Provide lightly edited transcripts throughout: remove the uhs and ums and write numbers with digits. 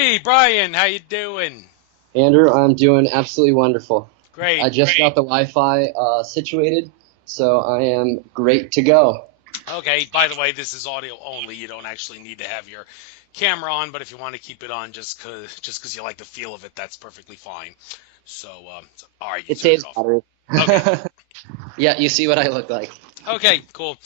Hey, Brian, how you doing? Andrew, I'm doing absolutely wonderful. Great, I just got the Wi-Fi situated, so I am great to go. Okay, by the way, this is audio only. You don't actually need to have your camera on, but if you want to keep it on just cause you like the feel of it, that's perfectly fine. All right, you It turn it saves off. battery. Okay. Yeah, you see what I look like. Okay, cool.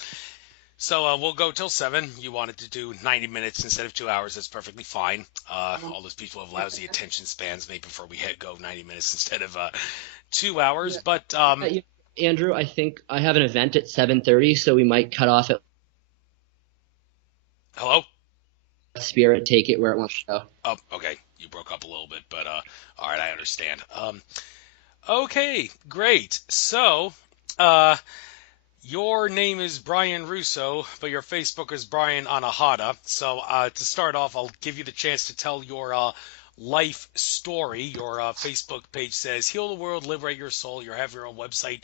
So we'll go till 7. You wanted to do 90 minutes instead of 2 hours. That's perfectly fine. All those people have lousy attention spans. Maybe before we hit go 90 minutes instead of 2 hours. Yeah, But Andrew, I think I have an event at 7:30, so we might cut off at hello? Spirit, take it where it wants to go. Oh, okay. You broke up a little bit, but all right, I understand. Okay, great. So, uh, your name is Brian Russo, but your Facebook is Brian Anahata. So, to start off, I'll give you the chance to tell your life story. Your Facebook page says, "Heal the world, liberate your soul." You have your own website,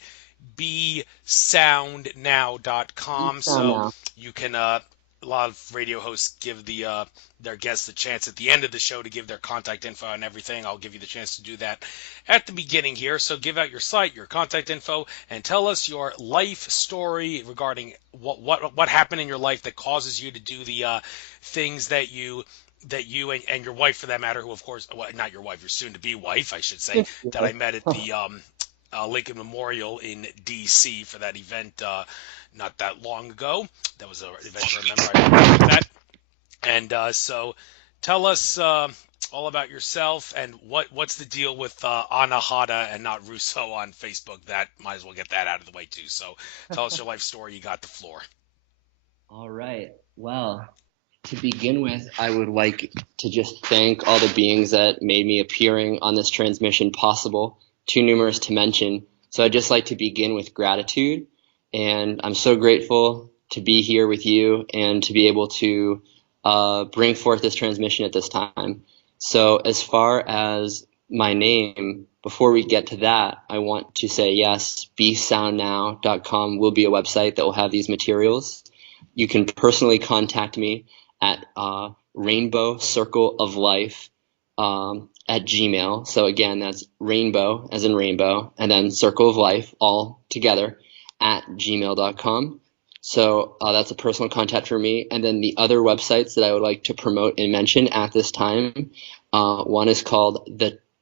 You besoundnow.com. sound So now. you can a lot of radio hosts give their guests the chance at the end of the show to give their contact info and everything. I'll give you the chance to do that at the beginning here. So give out your site, your contact info, and tell us your life story regarding what happened in your life that causes you to do the things that you and your wife, for that matter, who of course, well, not your wife, your soon-to-be wife, I should say, that I met at the Lincoln Memorial in D.C. for that event not that long ago. That was an event to remember. I remember that. And so tell us all about yourself and what's the deal with Anahata and not Russo on Facebook. That might as well get that out of the way too. So tell us your life story. You got the floor. All right. Well, to begin with, I would like to just thank all the beings that made me appearing on this transmission possible, too numerous to mention. So I'd just like to begin with gratitude. And I'm so grateful to be here with you and to be able to bring forth this transmission at this time. So as far as my name, before we get to that, I want to say yes, besoundnow.com will be a website that will have these materials. You can personally contact me at Rainbow Circle of Life at Gmail. So again, that's rainbow as in rainbow, and then Circle of Life all together at gmail.com. So that's a personal contact for me. And then the other websites that I would like to promote and mention at this time, one is called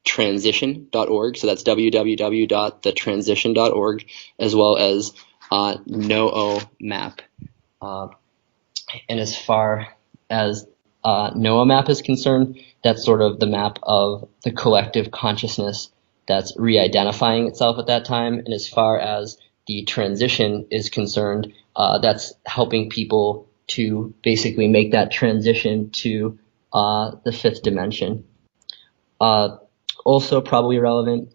thetransition.org. So that's www.thetransition.org, as well as NOO Map. And as far as NOAA map is concerned, that's sort of the map of the collective consciousness that's re-identifying itself at that time. And as far as the transition is concerned, that's helping people to basically make that transition to the fifth dimension. Also probably relevant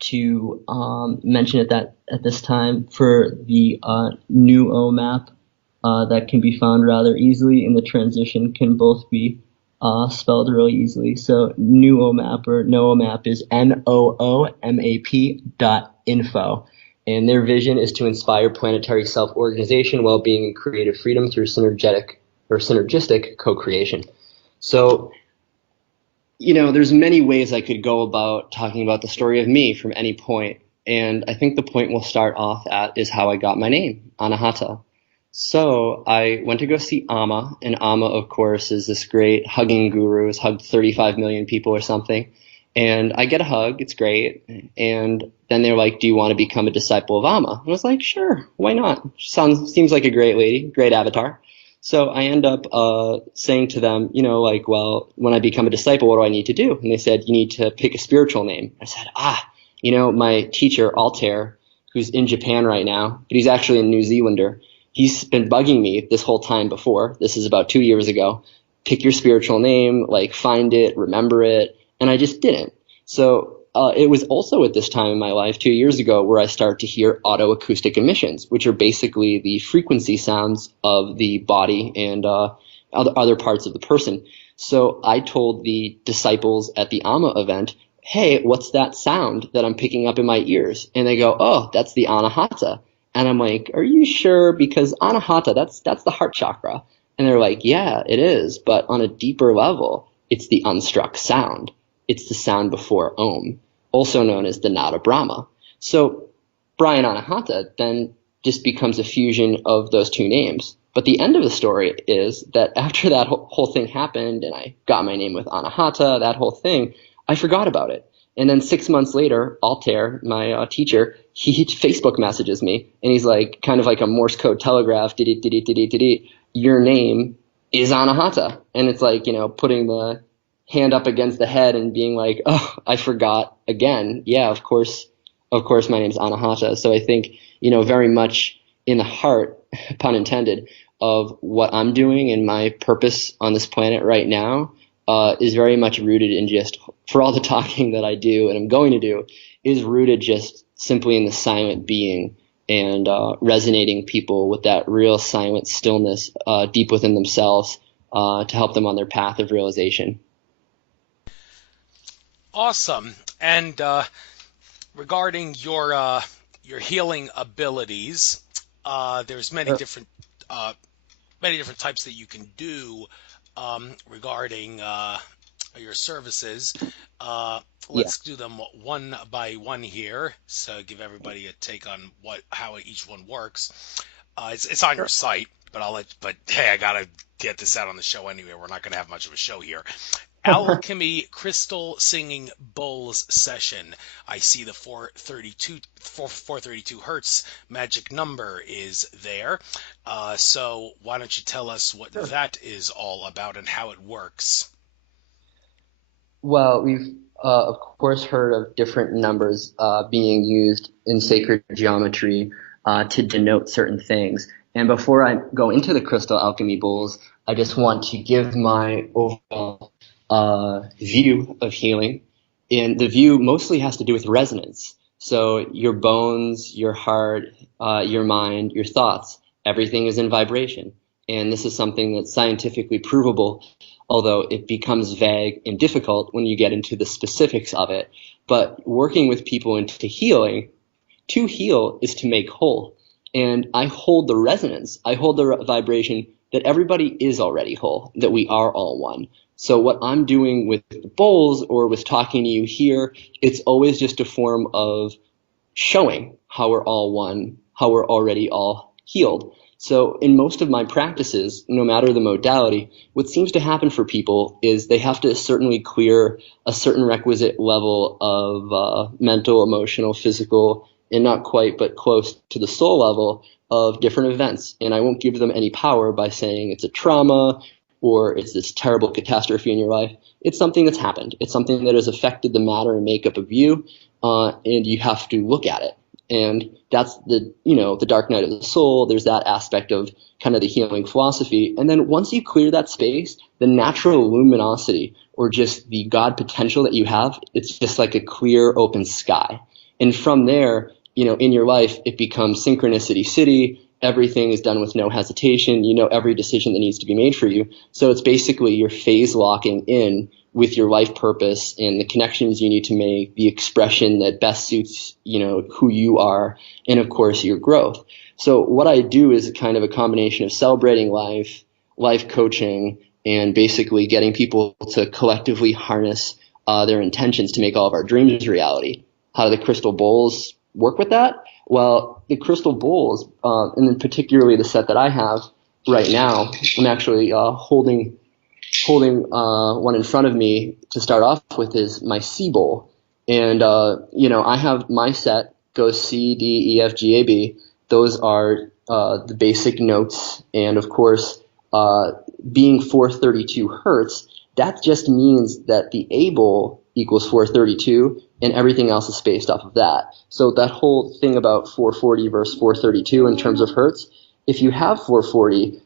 to mention at this time for the new O map that can be found rather easily, and the transition can both be spelled really easily. So new O map or NOO map is NOOMAP.info. And their vision is to inspire planetary self-organization, well-being, and creative freedom through synergistic co-creation. So, there's many ways I could go about talking about the story of me from any point. And I think the point we'll start off at is how I got my name, Anahata. So I went to go see Amma, and Amma, of course, is this great hugging guru, has hugged 35 million people or something. And I get a hug, it's great. And then they're like, "Do you want to become a disciple of Amma?" And I was like, "Sure, why not? Seems like a great lady, great avatar." So I end up saying to them, well, when I become a disciple, what do I need to do? And they said, "You need to pick a spiritual name." I said, my teacher, Altair, who's in Japan right now, but he's actually a New Zealander. He's been bugging me this whole time before. This is about 2 years ago. Pick your spiritual name, find it, remember it. And I just didn't. So it was also at this time in my life 2 years ago where I started to hear oto-acoustic emissions, which are basically the frequency sounds of the body and other parts of the person. So I told the disciples at the Amma event, "Hey, what's that sound that I'm picking up in my ears?" And they go, "Oh, that's the Anahata." And I'm like, "Are you sure? Because Anahata, that's the heart chakra." And they're like, "Yeah, it is, but on a deeper level, it's the unstruck sound. It's the sound before Om, also known as the Nada Brahma. So Brian Anahata then just becomes a fusion of those two names. But the end of the story is that after that whole thing happened and I got my name with Anahata, that whole thing, I forgot about it. And then 6 months later, Altair, my teacher, he Facebook messages me and he's like, kind of like a Morse code telegraph, your name is Anahata. And it's like, putting the hand up against the head and being like, oh, I forgot again. Yeah, of course, my name's Anahata. So I think, very much in the heart, pun intended, of what I'm doing and my purpose on this planet right now is very much rooted in just, for all the talking that I do and I'm going to do, is rooted just simply in the silent being and resonating people with that real silent stillness deep within themselves to help them on their path of realization. Awesome. And regarding your healing abilities, there's many different types that you can do regarding your services. Let's do them one by one here. So give everybody a take on how each one works. It's on your site, but hey, I gotta get this out on the show anyway. We're not gonna have much of a show here. Alchemy Crystal Singing Bowls Session. I see the 432 hertz magic number is there. So why don't you tell us what that is all about and how it works? Well, we've of course heard of different numbers being used in sacred geometry to denote certain things. And before I go into the crystal alchemy bowls, I just want to give my overall view of healing. And the view mostly has to do with resonance. So your bones, your heart, your mind, your thoughts, everything is in vibration. And this is something that's scientifically provable, although it becomes vague and difficult when you get into the specifics of it. But working with people into healing, to heal is to make whole. And I hold the resonance, I hold the vibration that everybody is already whole, that we are all one. So what I'm doing with the bowls or with talking to you here, it's always just a form of showing how we're all one, how we're already all healed. So in most of my practices, no matter the modality, what seems to happen for people is they have to certainly clear a certain requisite level of mental, emotional, physical, and not quite, but close to the soul level of different events. And I won't give them any power by saying it's a trauma or it's this terrible catastrophe in your life. It's something that's happened. It's something that has affected the matter and makeup of you, and you have to look at it. And that's the dark night of the soul. There's that aspect of kind of the healing philosophy. And then once you clear that space, the natural luminosity or just the God potential that you have, it's just like a clear open sky. And from there, in your life, it becomes synchronicity city. Everything is done with no hesitation. Every decision that needs to be made for you. So it's basically you're phase locking in with your life purpose and the connections you need to make, the expression that best suits, who you are, and of course your growth. So what I do is kind of a combination of celebrating life coaching, and basically getting people to collectively harness their intentions to make all of our dreams reality. How do the crystal bowls work with that? Well, the crystal bowls, and then particularly the set that I have right now, I'm actually holding one in front of me to start off with is my C bowl. And, I have my set goes C, D, E, F, G, A, B. Those are the basic notes. And of course, being 432 hertz, that just means that the A bowl equals 432 and everything else is spaced off of that. So that whole thing about 440 versus 432 in terms of hertz, if you have 440,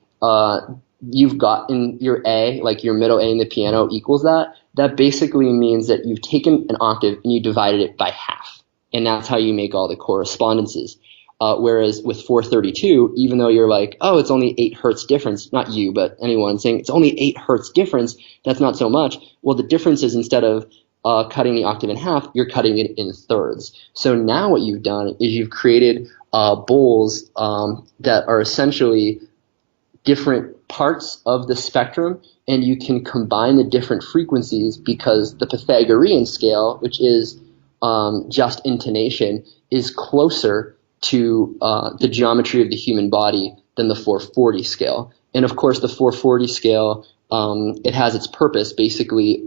you've gotten your A, like your middle A in the piano equals that. That basically means that you've taken an octave and you divided it by half. And that's how you make all the correspondences. Whereas with 432, even though you're like, oh, it's only 8 hertz difference, not you, but anyone saying it's only 8 hertz difference, that's not so much. Well, the difference is instead of cutting the octave in half, you're cutting it in thirds. So now what you've done is you've created bowls that are essentially different parts of the spectrum, and you can combine the different frequencies, because the Pythagorean scale, which is just intonation, is closer to the geometry of the human body than the 440 scale. And of course, the 440 scale, it has its purpose. Basically,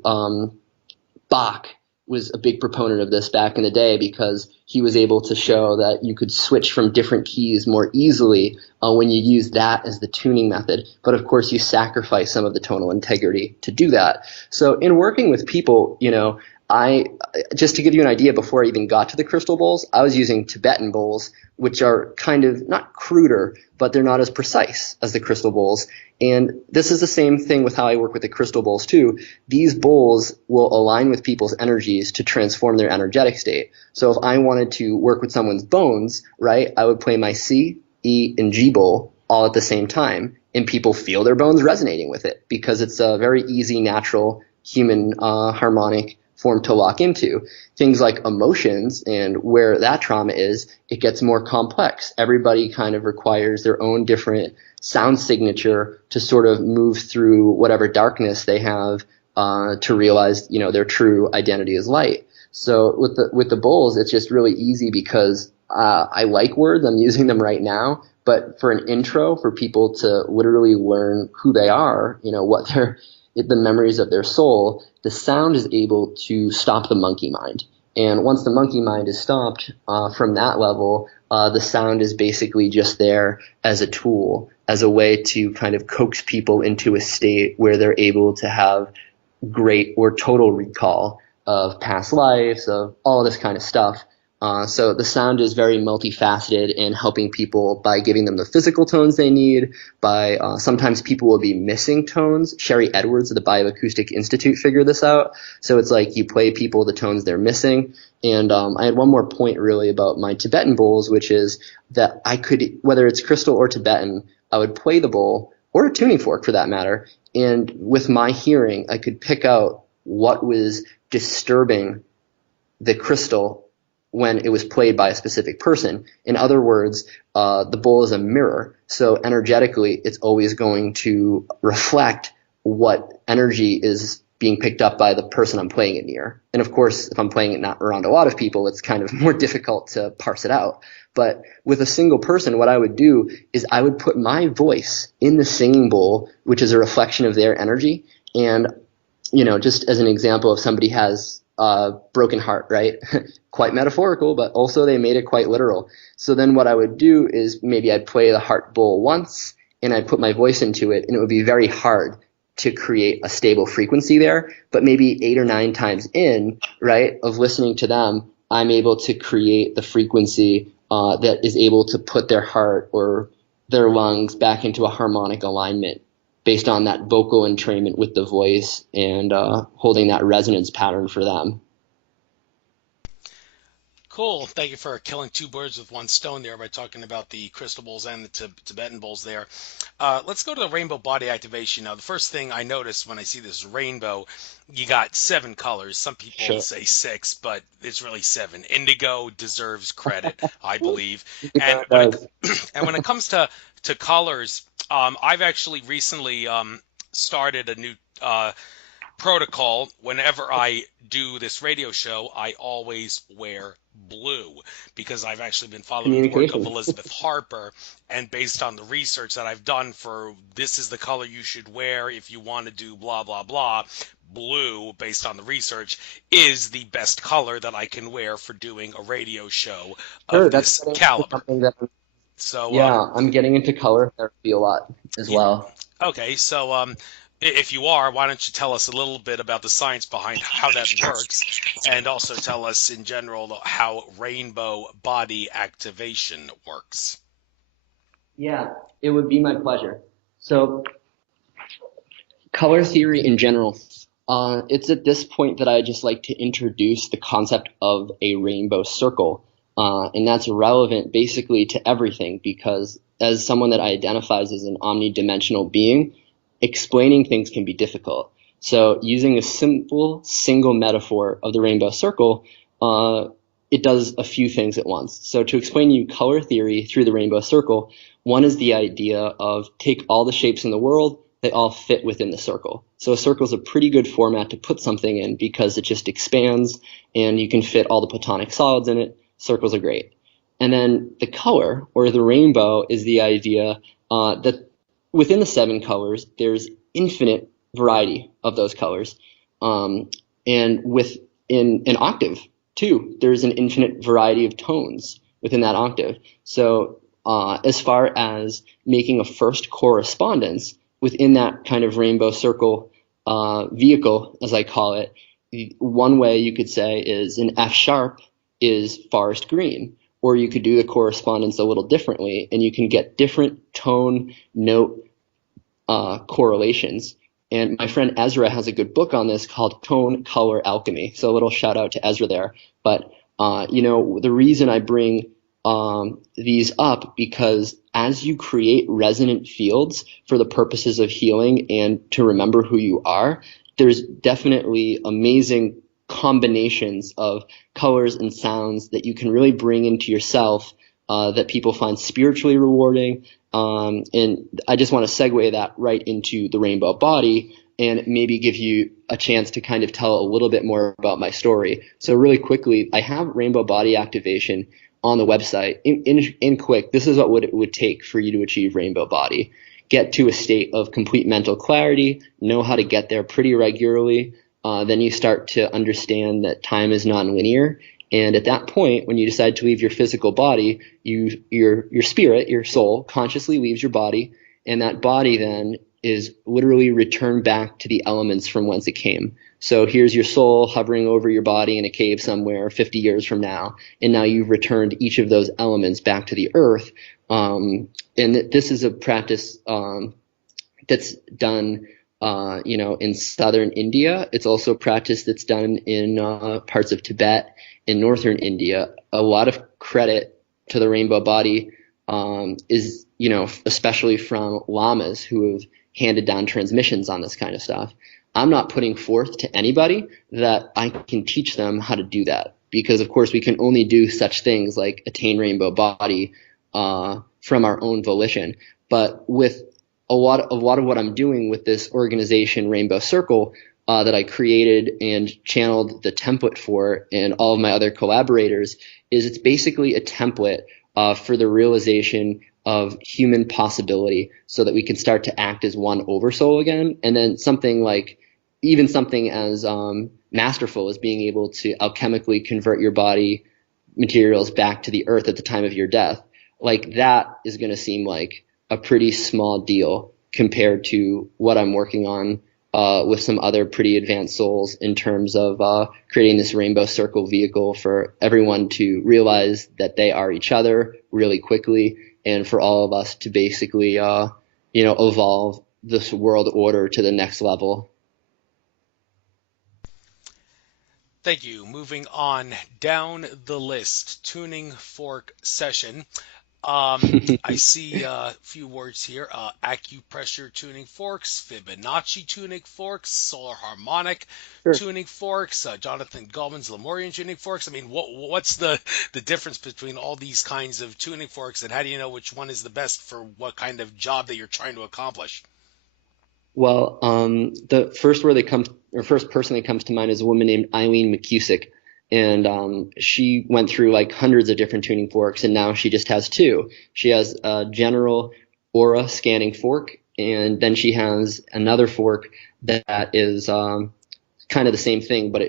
Bach was a big proponent of this back in the day, because he was able to show that you could switch from different keys more easily when you use that as the tuning method. But of course, you sacrifice some of the tonal integrity to do that. So in working with people, just to give you an idea, before I even got to the crystal bowls, I was using Tibetan bowls, which are kind of not cruder, but they're not as precise as the crystal bowls. And this is the same thing with how I work with the crystal bowls too. These bowls will align with people's energies to transform their energetic state. So if I wanted to work with someone's bones, right, I would play my C, E, and G bowl all at the same time, and people feel their bones resonating with it, because it's a very easy, natural, human harmonic form to lock into. Things like emotions and where that trauma is, it gets more complex. Everybody kind of requires their own different sound signature to sort of move through whatever darkness they have to realize, their true identity is light. So with the bowls, it's just really easy, because I like words. I'm using them right now. But for an intro, for people to literally learn who they are, what the memories of their soul, the sound is able to stop the monkey mind. And once the monkey mind is stopped from that level, the sound is basically just there as a tool, as a way to kind of coax people into a state where they're able to have great or total recall of past lives, of all this kind of stuff. So the sound is very multifaceted in helping people by giving them the physical tones they need. By sometimes people will be missing tones. Sherry Edwards of the BioAcoustic Institute figured this out. So it's like you play people the tones they're missing. And I had one more point really about my Tibetan bowls, which is that I could, whether it's crystal or Tibetan, I would play the bowl, or a tuning fork for that matter, and with my hearing, I could pick out what was disturbing the crystal when it was played by a specific person. In other words, the bowl is a mirror. So energetically, it's always going to reflect what energy is being picked up by the person I'm playing it near. And of course, if I'm playing it not around a lot of people, it's kind of more difficult to parse it out. But with a single person, what I would do is I would put my voice in the singing bowl, which is a reflection of their energy. And, just as an example, if somebody has a broken heart, right? Quite metaphorical, but also they made it quite literal. So then what I would do is maybe I'd play the heart bowl once and I'd put my voice into it, and it would be very hard to create a stable frequency there. But maybe 8 or 9 times in, right, of listening to them, I'm able to create the frequency that is able to put their heart or their lungs back into a harmonic alignment based on that vocal entrainment with the voice and holding that resonance pattern for them. Cool. Thank you for killing 2 birds with 1 stone there by talking about the crystal bowls and the Tibetan bowls there. Let's go to the rainbow body activation. Now, the first thing I noticed when I see this rainbow, you got 7 colors. Some people say 6, but it's really 7. Indigo deserves credit, I believe. And when it comes to colors, I've actually recently started a new protocol. Whenever I do this radio show, I always wear blue, because I've actually been following the work of Elizabeth Harper, and based on the research that I've done for this is the color you should wear if you want to do blah blah blah, blue, based on the research, is the best color that I can wear for doing a radio show of this caliber. So yeah, I'm getting into color therapy a lot as well. Okay, so if you are, why don't you tell us a little bit about the science behind how that works, and also tell us in general how rainbow body activation works. Yeah, it would be my pleasure. So color theory in general, it's at this point that I just like to introduce the concept of a rainbow circle. And that's relevant basically to everything, because as someone that identifies as an omnidimensional being, explaining things can be difficult. So using a simple single metaphor of the rainbow circle, it does a few things at once. So to explain to you color theory through the rainbow circle, one is the idea of take all the shapes in the world they all fit within the circle. So a circle is a pretty good format to put something in because it just expands and you can fit all the platonic solids in it. Circles are great. And then the color, or the rainbow, is the idea that within the 7 colors, there's infinite variety of those colors. And within an octave, too, there's an infinite variety of tones within that octave. So as far as making a first correspondence within that kind of rainbow circle vehicle, as I call it, one way you could say is an F sharp is forest green. Or you could do the correspondence a little differently, and you can get different tone, note correlations. And my friend Ezra has a good book on this called Tone Color Alchemy. So a little shout out to Ezra there. But the reason I bring these up, because as you create resonant fields for the purposes of healing and to remember who you are, there's definitely amazing combinations of colors and sounds that you can really bring into yourself that people find spiritually rewarding. And I just want to segue that right into the rainbow body and maybe give you a chance to kind of tell a little bit more about my story. So really quickly, I have rainbow body activation on the website. In quick, this is what it would take for you to achieve rainbow body. Get to a state of complete mental clarity, know how to get there pretty regularly. Then you start to understand that time is nonlinear. And at that point, when you decide to leave your physical body, your spirit, your soul, consciously leaves your body. And that body then is literally returned back to the elements from whence it came. So here's your soul hovering over your body in a cave somewhere 50 years from now. And now you've returned each of those elements back to the earth. And this is a practice that's done in southern India. It's also a practice that's done in parts of Tibet, in northern India. A lot of credit to the rainbow body is, especially from lamas who have handed down transmissions on this kind of stuff. I'm not putting forth to anybody that I can teach them how to do that, because of course we can only do such things like attain rainbow body from our own volition. But with a lot of what I'm doing with this organization, Rainbow Circle, that I created and channeled the template for, and all of my other collaborators, is it's basically a template for the realization of human possibility, so that we can start to act as one oversoul again. And then something as masterful as being able to alchemically convert your body materials back to the earth at the time of your death, like that is going to seem like a pretty small deal compared to what I'm working on with some other pretty advanced souls in terms of creating this rainbow circle vehicle for everyone to realize that they are each other really quickly, and for all of us to basically evolve this world order to the next level. Thank you. Moving on down the list, tuning fork session. I see a few words here: acupressure tuning forks, Fibonacci tuning forks, solar harmonic Sure. tuning forks, Jonathan Goldman's Lemurian tuning forks. I mean, what's the difference between all these kinds of tuning forks, and how do you know which one is the best for what kind of job that you're trying to accomplish? Well, the first person that comes to mind is a woman named Eileen McCusick. And she went through like hundreds of different tuning forks, and now she just has 2. She has a general aura scanning fork, and then she has another fork that is kind of the same thing, but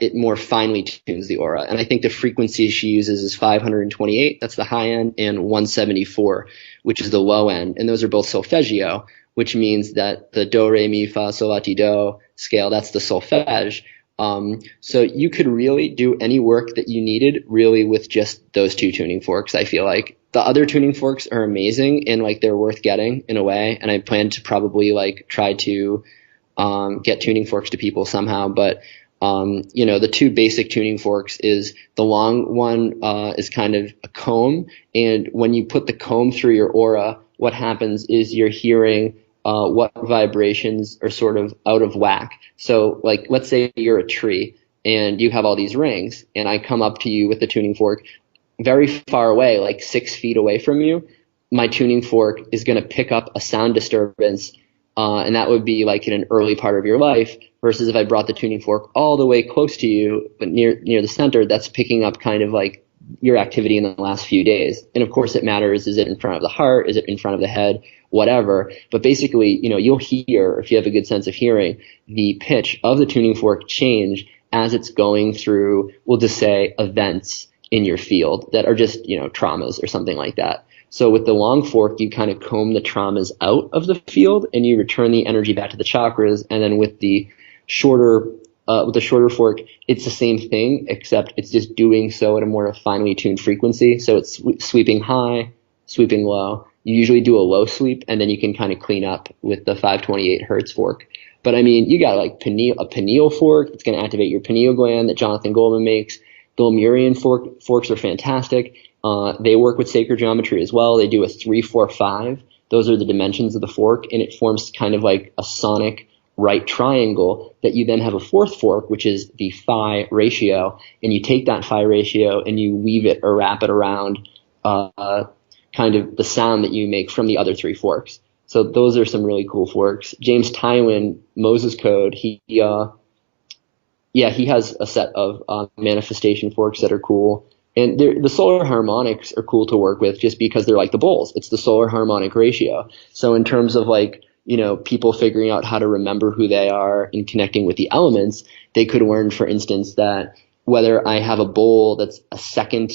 it more finely tunes the aura. And I think the frequency she uses is 528, that's the high end, and 174, which is the low end. And those are both solfeggio, which means that the do, re, mi, fa, sol, la, ti, do scale, that's the solfege. So you could really do any work that you needed really with just those 2 tuning forks. I feel like the other tuning forks are amazing and like they're worth getting in a way. And I plan to probably like try to get tuning forks to people somehow. But the 2 basic tuning forks is the long one is kind of a comb. And when you put the comb through your aura, what happens is you're hearing what vibrations are sort of out of whack. So like, let's say you're a tree and you have all these rings, and I come up to you with the tuning fork very far away, like 6 feet away from you. My tuning fork is going to pick up a sound disturbance and that would be like in an early part of your life. Versus if I brought the tuning fork all the way close to you, but near the center, that's picking up kind of like your activity in the last few days. And of course, it matters: is it in front of the heart? Is it in front of the head? Whatever. But basically, you'll hear, if you have a good sense of hearing, the pitch of the tuning fork change as it's going through, we'll just say, events in your field that are just, traumas or something like that. So with the long fork, you kind of comb the traumas out of the field and you return the energy back to the chakras. And then shorter, with the shorter fork, it's the same thing, except it's just doing so at a more finely tuned frequency. So it's sweeping high, sweeping low. You usually do a low sweep, and then you can kind of clean up with the 528 hertz fork. But I mean, you got like a pineal fork that's going to activate your pineal gland that Jonathan Goldman makes. The Lemurian forks are fantastic. They work with sacred geometry as well. They do a 3-4-5. Those are the dimensions of the fork, and it forms kind of like a sonic right triangle that you then have a fourth fork, which is the phi ratio, and you take that phi ratio and you weave it or wrap it around kind of the sound that you make from the other three forks. So those are some really cool forks. James Tywin, Moses Code, he has a set of manifestation forks that are cool. And the solar harmonics are cool to work with just because they're like the bowls. It's the solar harmonic ratio. So in terms of like, people figuring out how to remember who they are and connecting with the elements, they could learn, for instance, that whether I have a bowl that's a second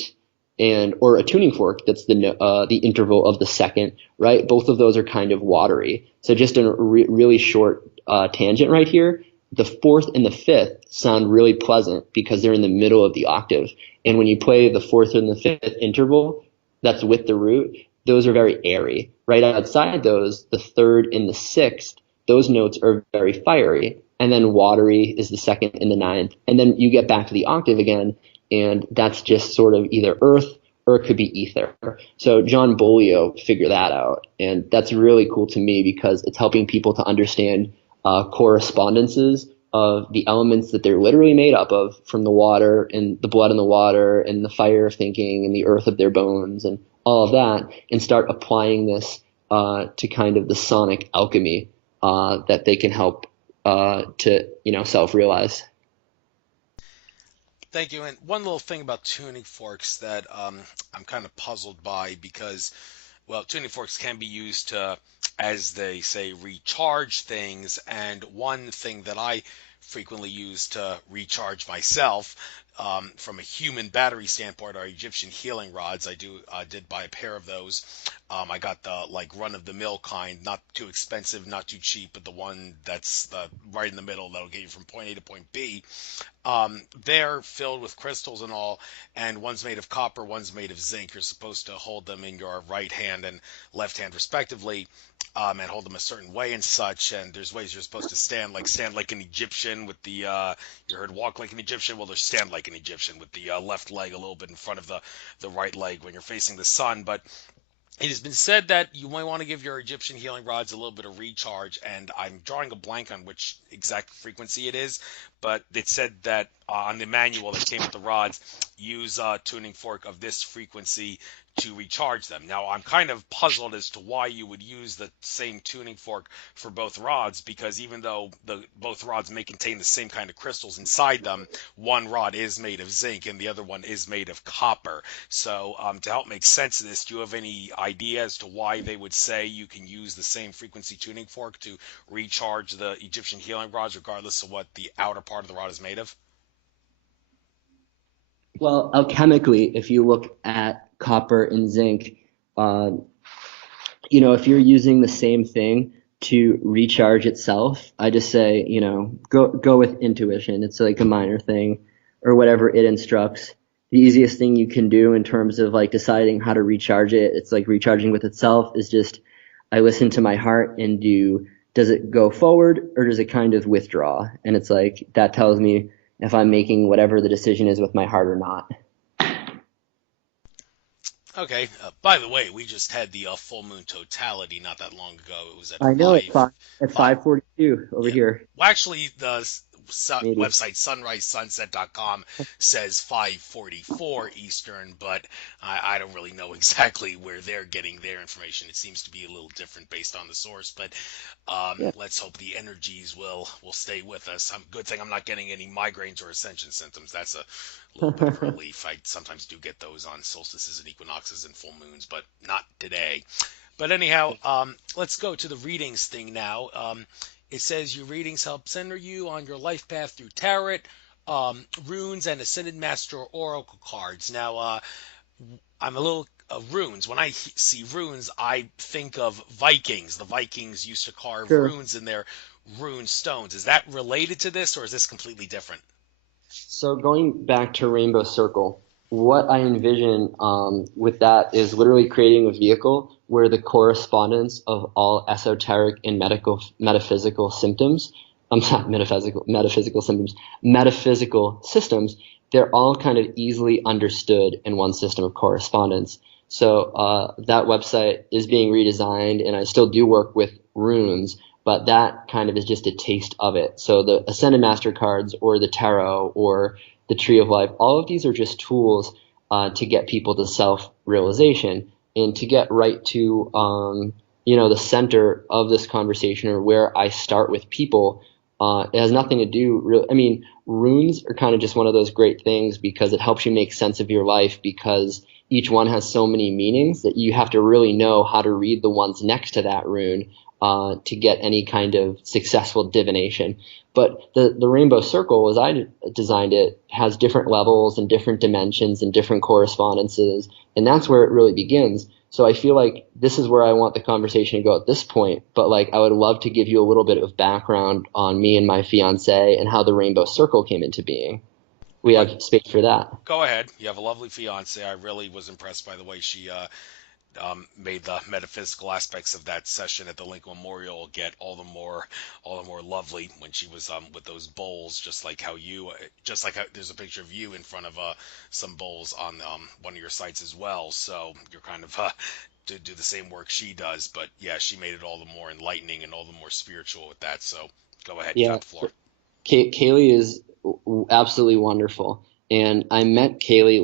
or a tuning fork that's the interval of the second, right? Both of those are kind of watery. So just a really short tangent right here. The fourth and the fifth sound really pleasant because they're in the middle of the octave. And when you play the fourth and the fifth interval, that's with the root, those are very airy. Right outside those, the third and the sixth, those notes are very fiery. And then watery is the second and the ninth. And then you get back to the octave again, and that's just sort of either earth or it could be ether. So John Bolio figured that out. And that's really cool to me because it's helping people to understand correspondences of the elements that they're literally made up of, from the water and the blood in the water and the fire of thinking and the earth of their bones and all of that, and start applying this to kind of the sonic alchemy that they can help to self-realize. Thank you. And one little thing about tuning forks that I'm kind of puzzled by because, well, tuning forks can be used to, as they say, recharge things. And one thing that I frequently use to recharge myself, from a human battery standpoint, are Egyptian healing rods. I did buy a pair of those. I got the like run-of-the-mill kind, not too expensive, not too cheap, but the one that's right in the middle that'll get you from point A to point B. They're filled with crystals and all, and one's made of copper, one's made of zinc. You're supposed to hold them in your right hand and left hand respectively, and hold them a certain way and such. And there's ways you're supposed to stand like an Egyptian with the you heard walk like an Egyptian. Well, there's stand like an Egyptian with the left leg a little bit in front of the right leg when you're facing the sun. But it has been said that you might want to give your Egyptian healing rods a little bit of recharge, and I'm drawing a blank on which exact frequency it is, but it said that on the manual that came with the rods, use a tuning fork of this frequency to recharge them. Now, I'm kind of puzzled as to why you would use the same tuning fork for both rods, because even though both rods may contain the same kind of crystals inside them, one rod is made of zinc and the other one is made of copper. So to help make sense of this, do you have any idea as to why they would say you can use the same frequency tuning fork to recharge the Egyptian healing rods regardless of what the outer part of the rod is made of? Well, alchemically, if you look at copper and zinc, if you're using the same thing to recharge itself, I just say, go with intuition. It's like a minor thing or whatever it instructs. The easiest thing you can do in terms of like deciding how to recharge it, it's like recharging with itself, is just I listen to my heart and does it go forward or does it kind of withdraw? And it's like that tells me if I'm making whatever the decision is with my heart or not. Okay. By the way, we just had the full moon totality not that long ago. It was at I know it's five. 5:42 over Yeah. here. Well, actually, maybe. website sunrisesunset.com says 5:44 Eastern, but I don't really know exactly where they're getting their information. It seems to be a little different based on the source, but Yeah. let's hope the energies will stay with us. Good thing I'm not getting any migraines or ascension symptoms. That's a little bit of a relief. I sometimes do get those on solstices and equinoxes and full moons, but not today. But anyhow, let's go to the readings thing now. It says your readings help center you on your life path through tarot, runes, and ascended master oracle cards. Now, I'm a little runes. When I see runes, I think of Vikings. The Vikings used to carve Sure. runes in their rune stones. Is that related to this, or is this completely different? So going back to Rainbow Circle, what I envision with that is literally creating a vehicle where the correspondence of all esoteric and metaphysical symptoms, not metaphysical symptoms, metaphysical systems, they're all kind of easily understood in one system of correspondence. So that website is being redesigned, and I still do work with runes, but that kind of is just a taste of it. So the Ascended Master cards or the Tarot or the Tree of Life, all of these are just tools to get people to self-realization and to get right to, the center of this conversation, or where I start with people. It has nothing to do really. I mean, runes are kind of just one of those great things because it helps you make sense of your life, because each one has so many meanings that you have to really know how to read the ones next to that rune to get any kind of successful divination. But the Rainbow Circle, as I designed it, has different levels and different dimensions and different correspondences, and that's where it really begins. So I feel like this is where I want the conversation to go at this point, but like I would love to give you a little bit of background on me and my fiance and how the Rainbow Circle came into being. We Well, have space for that. go ahead. You have a lovely fiance. I really was impressed by the way she made the metaphysical aspects of that session at the Lincoln Memorial get all the more lovely when she was with those bowls, just like how there's a picture of you in front of some bowls on one of your sites as well. So you're kind of to do the same work she does, but yeah, she made it all the more enlightening and all the more spiritual with that. So go ahead, you Yeah, got the floor. Kaylee is absolutely wonderful, and I met Kaylee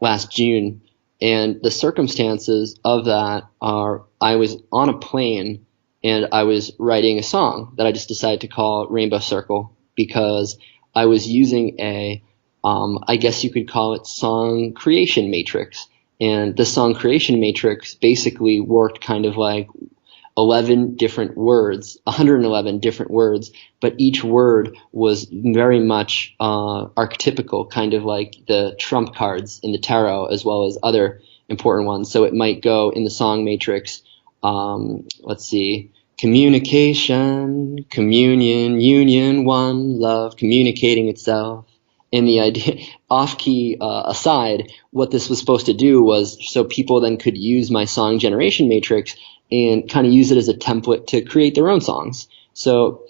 last June, and the circumstances of that are I was on a plane and I was writing a song that I just decided to call Rainbow Circle because I was using I guess you could call it song creation matrix. And the song creation matrix basically worked kind of like 11 different words, 111 different words, but each word was very much archetypical, kind of like the trump cards in the tarot, as well as other important ones. So it might go in the song matrix, let's see, communication, communion, union, one, love, communicating itself. And the idea, off key aside, what this was supposed to do was so people then could use my song generation matrix and kind of use it as a template to create their own songs. So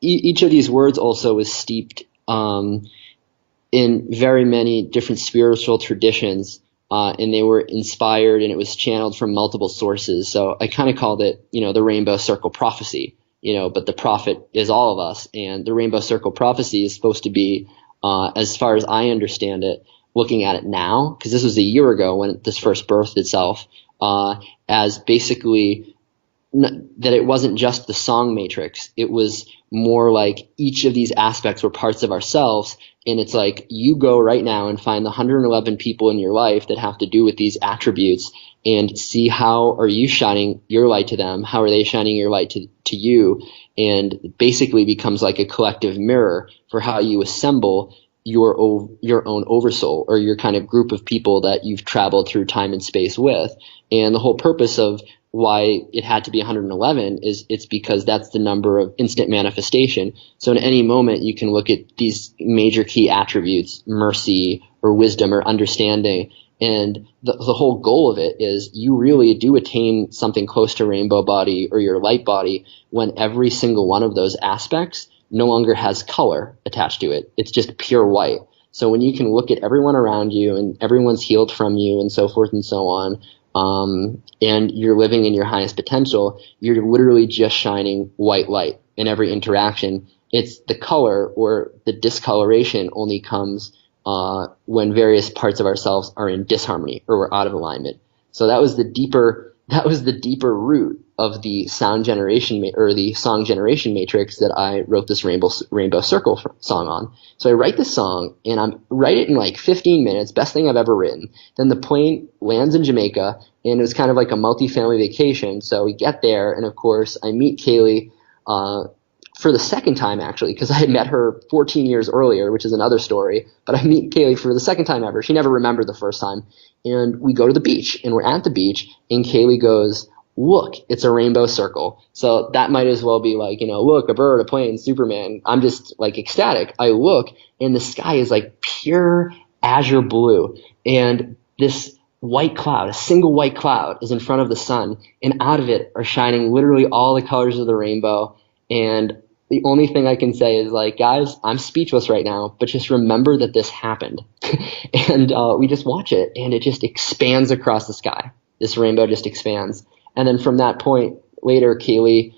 each of these words also is steeped in very many different spiritual traditions, and they were inspired and it was channeled from multiple sources. So I kind of called it, the Rainbow Circle Prophecy, but the prophet is all of us. And the Rainbow Circle Prophecy is supposed to be, as far as I understand it, looking at it now, because this was a year ago when this first birthed itself, as basically that it wasn't just the song matrix. It was more like each of these aspects were parts of ourselves. And it's like you go right now and find the 111 people in your life that have to do with these attributes and see how are you shining your light to them? How are they shining your light to you? And basically becomes like a collective mirror for how you assemble your own oversoul, or your kind of group of people that you've traveled through time and space with. And the whole purpose of why it had to be 111 is it's because that's the number of instant manifestation. So in any moment you can look at these major key attributes, mercy or wisdom or understanding, and the whole goal of it is you really do attain something close to rainbow body or your light body when every single one of those aspects no longer has color attached to it. It's just pure white. So when you can look at everyone around you and everyone's healed from you and so forth and so on, and you're living in your highest potential, you're literally just shining white light in every interaction. it's the color or the discoloration only comes when various parts of ourselves are in disharmony or we're out of alignment. So that was the deeper root of the sound generation or the song generation matrix that I wrote this rainbow circle song on. So I write this song and I write it in like 15 minutes, best thing I've ever written. Then the plane lands in Jamaica, and it was kind of like a multi-family vacation. So we get there, and of course I meet Kaylee for the second time, actually, because I had met her 14 years earlier, which is another story. But I meet Kaylee for the second time ever. She never remembered the first time. And we go to the beach, and we're at the beach, and Kaylee goes, "Look, it's a rainbow circle." So that might as well be like, look, a bird, a plane, Superman. I'm just like ecstatic. I look, and the sky is like pure azure blue. And this white cloud, a single white cloud, is in front of the sun, and out of it are shining literally all the colors of the rainbow. And the only thing I can say is like, guys, I'm speechless right now, but just remember that this happened. And we just watch it, and it just expands across the sky. This rainbow just expands. And then from that point later, Kaylee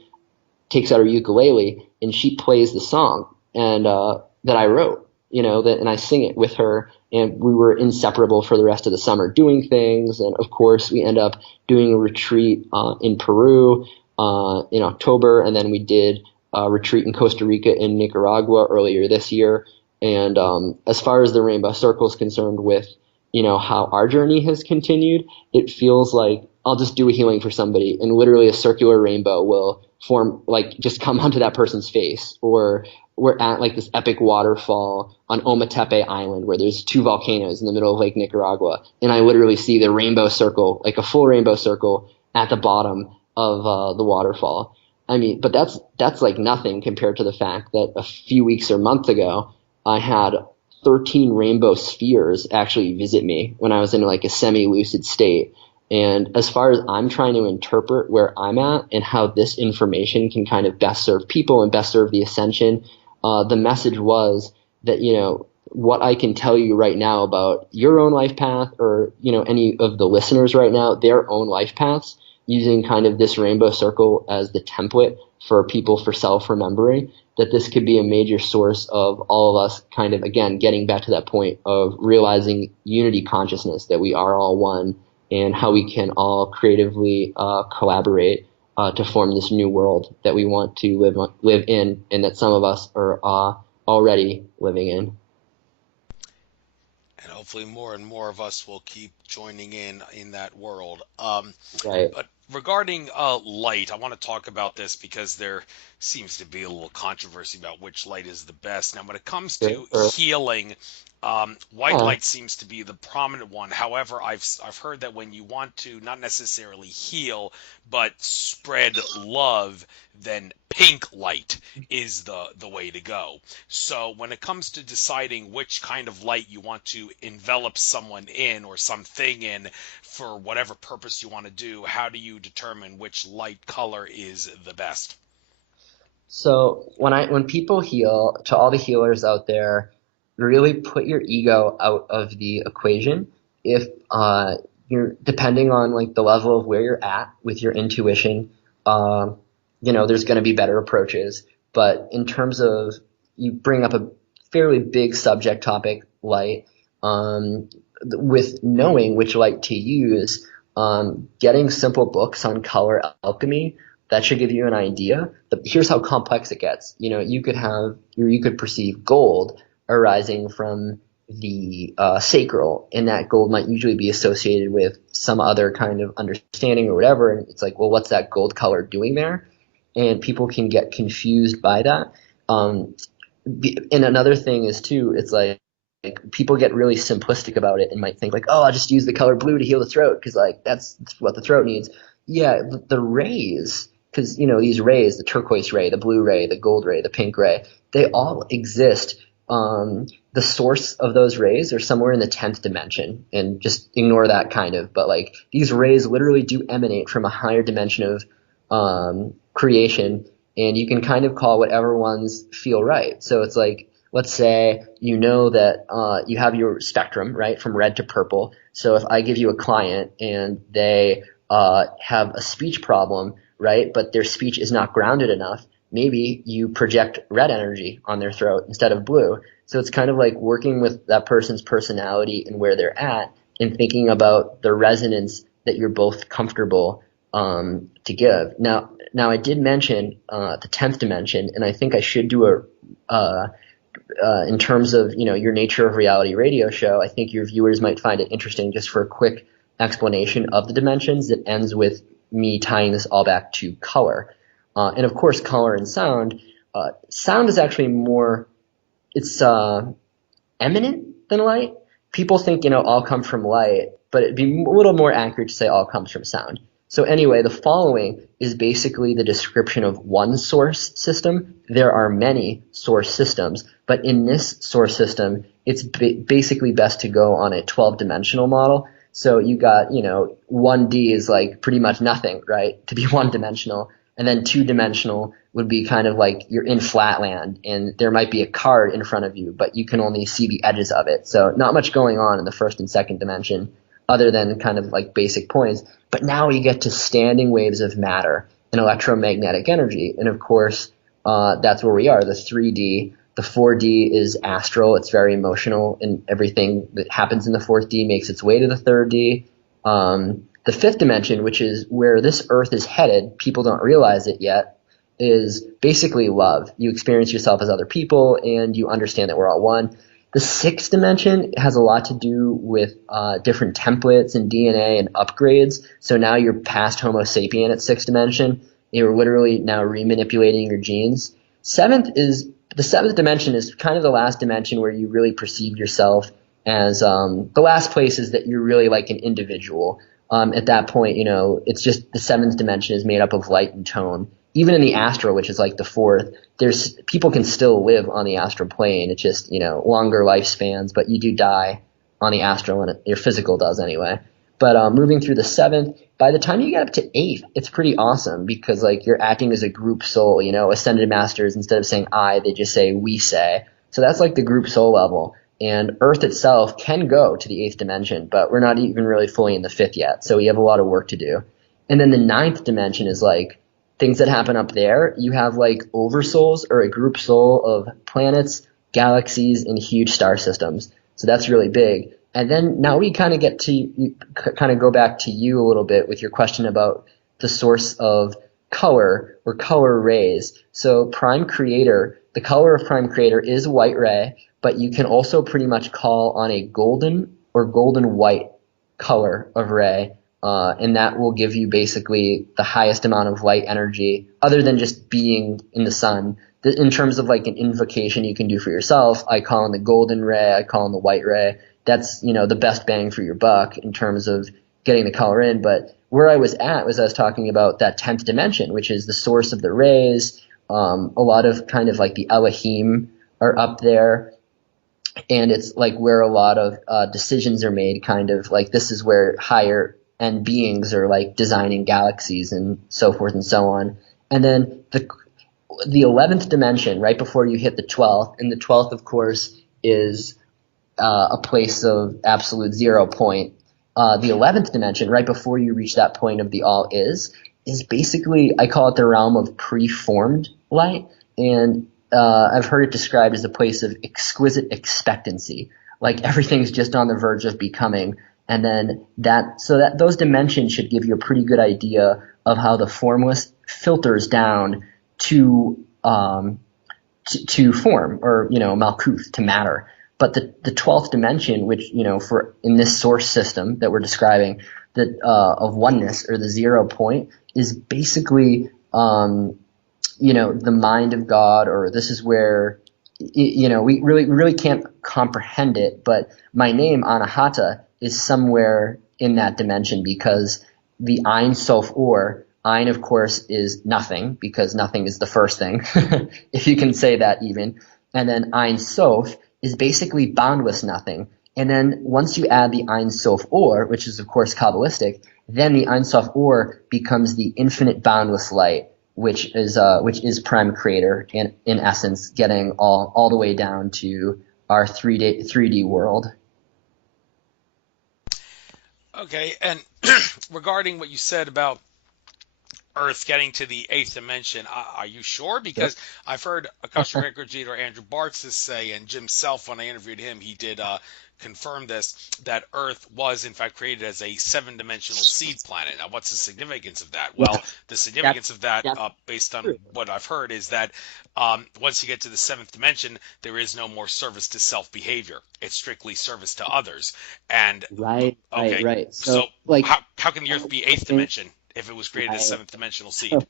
takes out her ukulele and she plays the song and that I wrote, and I sing it with her. And we were inseparable for the rest of the summer doing things. And of course, we end up doing a retreat in Peru in October, and then we did a retreat in Costa Rica and Nicaragua earlier this year. And as far as the Rainbow Circle is concerned with, how our journey has continued, it feels like I'll just do a healing for somebody and literally a circular rainbow will form, like just come onto that person's face. Or we're at like this epic waterfall on Ometepe Island where there's two volcanoes in the middle of Lake Nicaragua. And I literally see the rainbow circle, like a full rainbow circle at the bottom of the waterfall. I mean, but that's like nothing compared to the fact that a few weeks or months ago, I had 13 rainbow spheres actually visit me when I was in like a semi-lucid state. And as far as I'm trying to interpret where I'm at and how this information can kind of best serve people and best serve the ascension, the message was that, what I can tell you right now about your own life path or, any of the listeners right now, their own life paths, using kind of this rainbow circle as the template for people for self-remembering, that this could be a major source of all of us kind of, again, getting back to that point of realizing unity consciousness, that we are all one, and how we can all creatively collaborate to form this new world that we want to live in, and that some of us are already living in. And hopefully more and more of us will keep joining in that world. Right. But regarding light, I want to talk about this because there seems to be a little controversy about which light is the best. Now, when it comes to healing, white light seems to be the prominent one. However, I've heard that when you want to not necessarily heal, but spread love, then pink light is the way to go. So when it comes to deciding which kind of light you want to envelop someone in or something in for whatever purpose you want to do, how do you determine which light color is the best? So when people heal, to all the healers out there, really put your ego out of the equation. If you're depending on like the level of where you're at with your intuition, there's going to be better approaches. But in terms of, you bring up a fairly big subject topic, light, with knowing which light to use, getting simple books on color alchemy, that should give you an idea. But here's how complex it gets. You could perceive gold arising from the sacral, and that gold might usually be associated with some other kind of understanding or whatever. And it's like, well, what's that gold color doing there? And people can get confused by that. And another thing is too, it's like people get really simplistic about it and might think like, oh, I'll just use the color blue to heal the throat because like that's what the throat needs. Yeah, the rays, because these rays, the turquoise ray, the blue ray, the gold ray, the pink ray, they all exist. The source of those rays are somewhere in the 10th dimension, and just ignore that kind of. But like these rays literally do emanate from a higher dimension of creation, and you can kind of call whatever ones feel right. So it's like, let's say that you have your spectrum, right, from red to purple. So if I give you a client and they have a speech problem, right, but their speech is not grounded enough, maybe you project red energy on their throat instead of blue. So it's kind of like working with that person's personality and where they're at and thinking about the resonance that you're both comfortable to give. Now I did mention the 10th dimension, and I think I should do in terms of your Nature of Reality radio show. I think your viewers might find it interesting just for a quick explanation of the dimensions that ends with me tying this all back to color. And of course, color and sound. Sound is actually more, it's eminent than light. People think, all comes from light, but it'd be a little more accurate to say all comes from sound. So anyway, the following is basically the description of one source system. There are many source systems, but in this source system, it's basically best to go on a 12-dimensional model. So you got, 1D is like pretty much nothing, right, to be one-dimensional. And then 2-dimensional would be kind of like you're in flatland and there might be a card in front of you, but you can only see the edges of it. So not much going on in the first and second dimension other than kind of like basic points. But now we get to standing waves of matter and electromagnetic energy. And of course, that's where we are, the 3D. The 4D is astral. It's very emotional, and everything that happens in the 4th D makes its way to the 3rd D. The 5th dimension, which is where this earth is headed, people don't realize it yet, is basically love. You experience yourself as other people, and you understand that we're all one. The 6th dimension has a lot to do with different templates and DNA and upgrades. So now you're past Homo sapien at 6th dimension. You're literally now remanipulating your genes. The 7th dimension is kind of the last dimension where you really perceive yourself as the last place is that you're really like an individual. At that point, it's just the 7th dimension is made up of light and tone. Even in the astral, which is like the 4th, there's people can still live on the astral plane. It's just, longer lifespans, but you do die on the astral, and your physical does anyway. But moving through the 7th, by the time you get up to 8th, it's pretty awesome because like you're acting as a group soul. Ascended masters, instead of saying I, they just say we say. So that's like the group soul level. And Earth itself can go to the 8th dimension, but we're not even really fully in the 5th yet. So we have a lot of work to do. And then the 9th dimension is like things that happen up there. You have like oversouls, or a group soul of planets, galaxies, and huge star systems. So that's really big. And then now we kind of get to kind of go back to you a little bit with your question about the source of color or color rays. So prime creator, the color of prime creator is white ray, but you can also pretty much call on a golden or golden white color of ray, and that will give you basically the highest amount of light energy other than just being in the sun. In terms of like an invocation you can do for yourself, I call on the golden ray, I call on the white ray. That's, the best bang for your buck in terms of getting the color in. But where I was at was I was talking about that 10th dimension, which is the source of the rays. A lot of kind of like the Elohim are up there. And it's like where a lot of decisions are made, kind of like this is where higher end beings are like designing galaxies and so forth and so on. And then the 11th dimension, right before you hit the 12th, and the 12th, of course, is a place of absolute 0 point. The 11th dimension, right before you reach that point of the all is basically, I call it the realm of preformed light. And I've heard it described as a place of exquisite expectancy, like everything's just on the verge of becoming. And then those dimensions should give you a pretty good idea of how the formless filters down to form, or malkuth, to matter. But the 12th dimension, which for in this source system that we're describing, that of oneness, or the 0 point, is basically the mind of God, or this is where we really can't comprehend it. But my name Anahata is somewhere in that dimension, because the Ein Sof Or, Ein of course is nothing, because nothing is the first thing, if you can say that even, and then Ein Sof is basically boundless nothing. And then once you add the Ein Sof Or, which is of course Kabbalistic, then the Ein Sof Or becomes the infinite boundless light, which is prime creator, in essence, getting all the way down to our 3D world. Okay, and regarding what you said about Earth getting to the eighth dimension. Are you sure? Sure. Because I've heard Akashic Record reader Andrew Barks say, and Jim Self, when I interviewed him, he did confirm this, that Earth was in fact created as a seven-dimensional seed planet. Now, what's the significance of that? Yeah, Well, the that's significance of that, that's based on true. what I've heard, is that once you get to the seventh dimension, there is no more service to self behavior. It's strictly service to others. And Right, right, okay, right. so So like how can the Earth be eighth dimension if it was created as right. seventh dimensional seed? So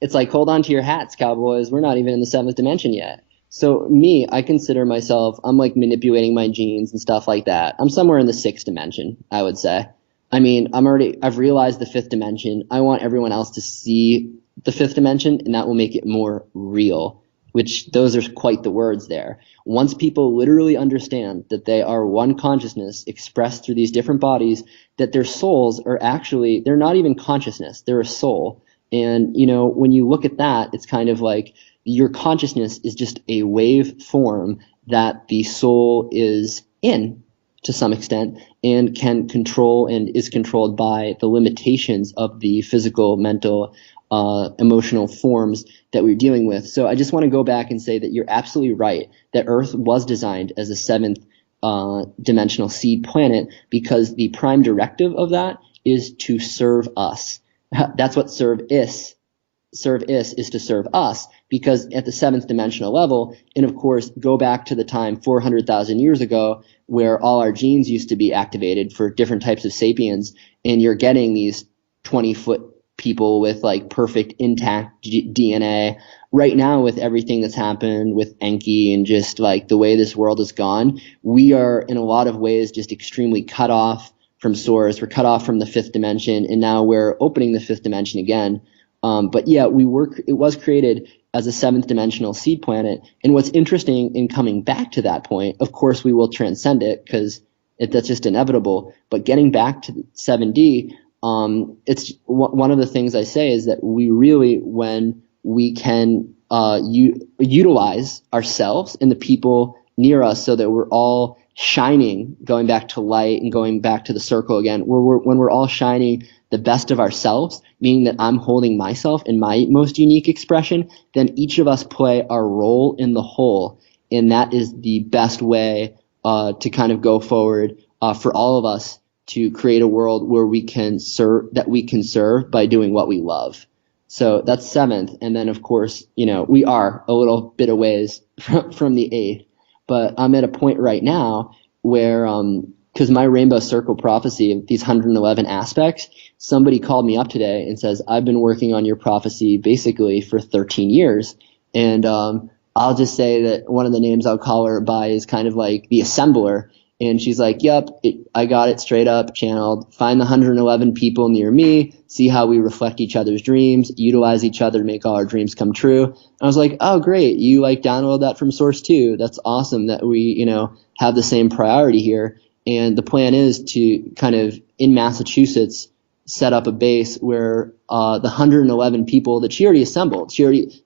it's like, hold on to your hats, cowboys. We're not even in the seventh dimension yet. So me, I consider myself, I'm like manipulating my genes and stuff like that. I'm somewhere in the sixth dimension, I would say. I mean, I've realized the fifth dimension. I want everyone else to see the fifth dimension, and that will make it more real, which those are quite the words there. Once people literally understand that they are one consciousness expressed through these different bodies, that their souls are actually, they're not even consciousness, they're a soul. And, you know, when you look at that, it's kind of like your consciousness is just a wave form that the soul is in to some extent and can control and is controlled by the limitations of the physical, mental, emotional forms that we're dealing with. So I just want to go back and say that you're absolutely right that Earth was designed as a seventh dimensional seed planet because the prime directive of that is to serve us. That's what serve is to serve us, because at the seventh dimensional level, and of course go back to the time 400,000 years ago where all our genes used to be activated for different types of sapiens, and you're getting these 20-foot people with like perfect intact DNA. Right now, with everything that's happened with Enki and just like the way this world has gone, we are in a lot of ways just extremely cut off from source. We're cut off from the fifth dimension, and now we're opening the fifth dimension again. But yeah, it was created as a seventh dimensional seed planet. And what's interesting in coming back to that point, of course, we will transcend it because that's just inevitable. But getting back to 7D, it's one of the things I say is that we really, when we can utilize ourselves and the people near us so that we're all shining, going back to light and going back to the circle again, when we're all shining the best of ourselves, meaning that I'm holding myself in my most unique expression, then each of us play our role in the whole. And that is the best way to kind of go forward for all of us to create a world where we can serve by doing what we love. So that's seventh. And then, of course, you know, we are a little bit of ways from the eighth. But I'm at a point right now where, because my rainbow circle prophecy of these 111 aspects, somebody called me up today and says, I've been working on your prophecy basically for 13 years. And I'll just say that one of the names I'll call her by is kind of like the assembler. And she's like, yep, I got it straight up channeled. Find the 111 people near me, see how we reflect each other's dreams, utilize each other to make all our dreams come true. And I was like, oh, great. You like download that from source too. That's awesome that we, you know, have the same priority here. And the plan is to kind of in Massachusetts set up a base where the 111 people that she already assembled,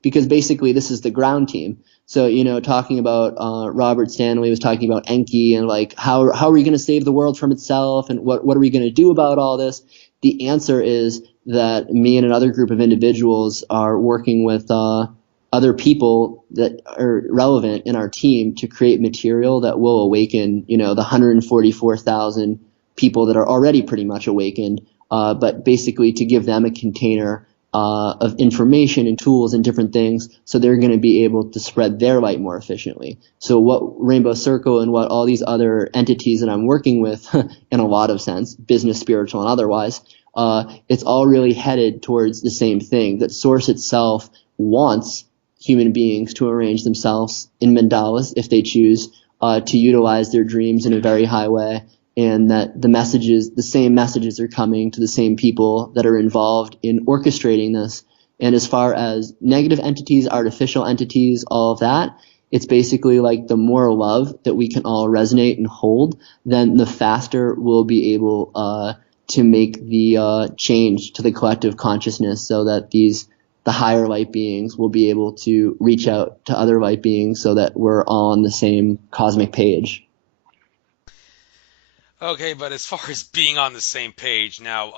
because basically this is the ground team. So, you know, talking about Robert Stanley was talking about Enki and like how are we going to save the world from itself and what are we going to do about all this? The answer is that me and another group of individuals are working with other people that are relevant in our team to create material that will awaken, you know, the 144,000 people that are already pretty much awakened, but basically to give them a container of information and tools and different things so they're going to be able to spread their light more efficiently. So what Rainbow Circle and what all these other entities that I'm working with in a lot of sense, business, spiritual, and otherwise, it's all really headed towards the same thing, that Source itself wants human beings to arrange themselves in mandalas if they choose to utilize their dreams in a very high way, and that the same messages are coming to the same people that are involved in orchestrating this. And as far as negative entities, artificial entities, all of that, it's basically like the more love that we can all resonate and hold, then the faster we'll be able to make the change to the collective consciousness so that the higher light beings will be able to reach out to other light beings so that we're all on the same cosmic page. Okay, but as far as being on the same page, now,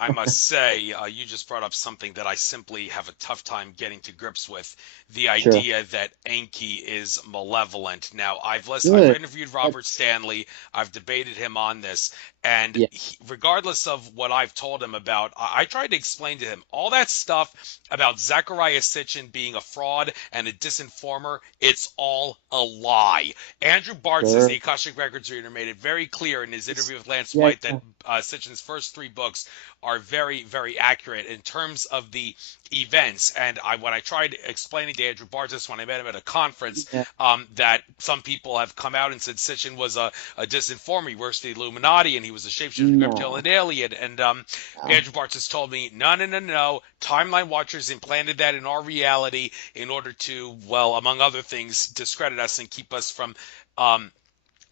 I must say, you just brought up something that I simply have a tough time getting to grips with, the Sure. idea that Enki is malevolent. Now, I've Good. interviewed That, Robert Stanley, I've debated him on this, and yeah, regardless of what I've told him about, I tried to explain to him all that stuff about Zechariah Sitchin being a fraud and a disinformer, it's all a lie. Andrew Bartzis, the sure. Akashic Records reader, made it very clear in his interview with Lance Yeah, White that yeah. Sitchin's first three books are very, very accurate in terms of the events. And when I tried explaining to Andrew Bartzis when I met him at a conference, Yeah. that some people have come out and said Sitchin was a disinformer, he works for the Illuminati, and he was a shapeshifter, reptilian No. alien. And No. Andrew Bartzis told me, no, no, no, no. Timeline Watchers implanted that in our reality in order to, well, among other things, discredit us and keep us from um,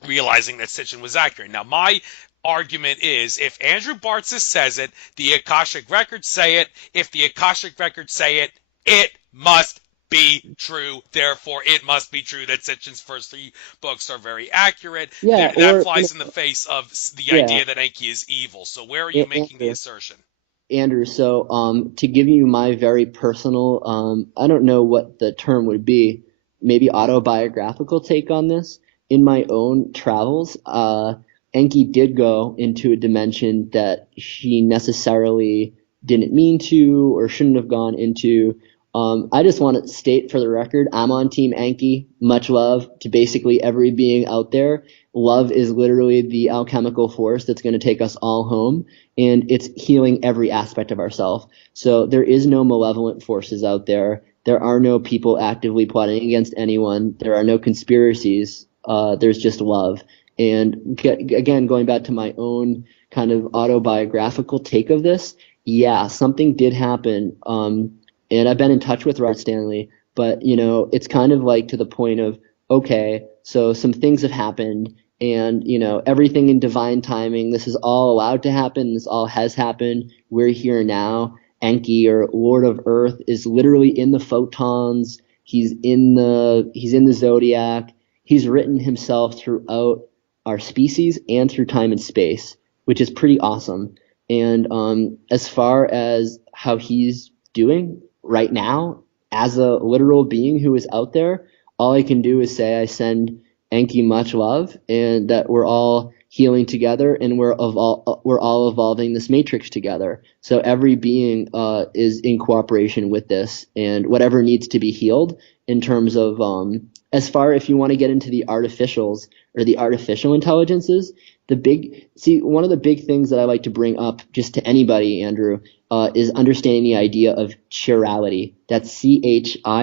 realizing that Sitchin was accurate. Now, my argument is if Andrew Bartzis says it, the Akashic Records say it. If the Akashic Records say it, it must be true. Therefore, it must be true that Sitchin's first three books are very accurate. Yeah, That or flies in the face of the yeah, idea that Enki is evil. So, where are you making the Andrew. assertion? Andrew, so to give you my very personal, I don't know what the term would be, maybe autobiographical take on this. In my own travels, Enki did go into a dimension that she necessarily didn't mean to or shouldn't have gone into. I just want to state for the record, I'm on Team Enki. Much love to basically every being out there. Love is literally the alchemical force that's going to take us all home, and it's healing every aspect of ourself. So there is no malevolent forces out there. There are no people actively plotting against anyone. There are no conspiracies. There's just love. And again, going back to my own kind of autobiographical take of this, yeah, something did happen. And I've been in touch with Rod Stanley, but it's kind of like to the point of, okay, so some things have happened, and everything in divine timing, this is all allowed to happen, this all has happened, we're here now. Enki, or Lord of Earth, is literally in the photons. He's in the zodiac. He's written himself throughout our species and through time and space, which is pretty awesome. And as far as how he's doing right now as a literal being who is out there, all I can do is say I send Enki much love, and that we're all healing together, and we're all evolving this matrix together. So every being is in cooperation with this, and whatever needs to be healed in terms of as far, if you want to get into the artificials or the artificial intelligences, one of the big things that I like to bring up just to anybody, Andrew, is understanding the idea of chirality. That's chirality,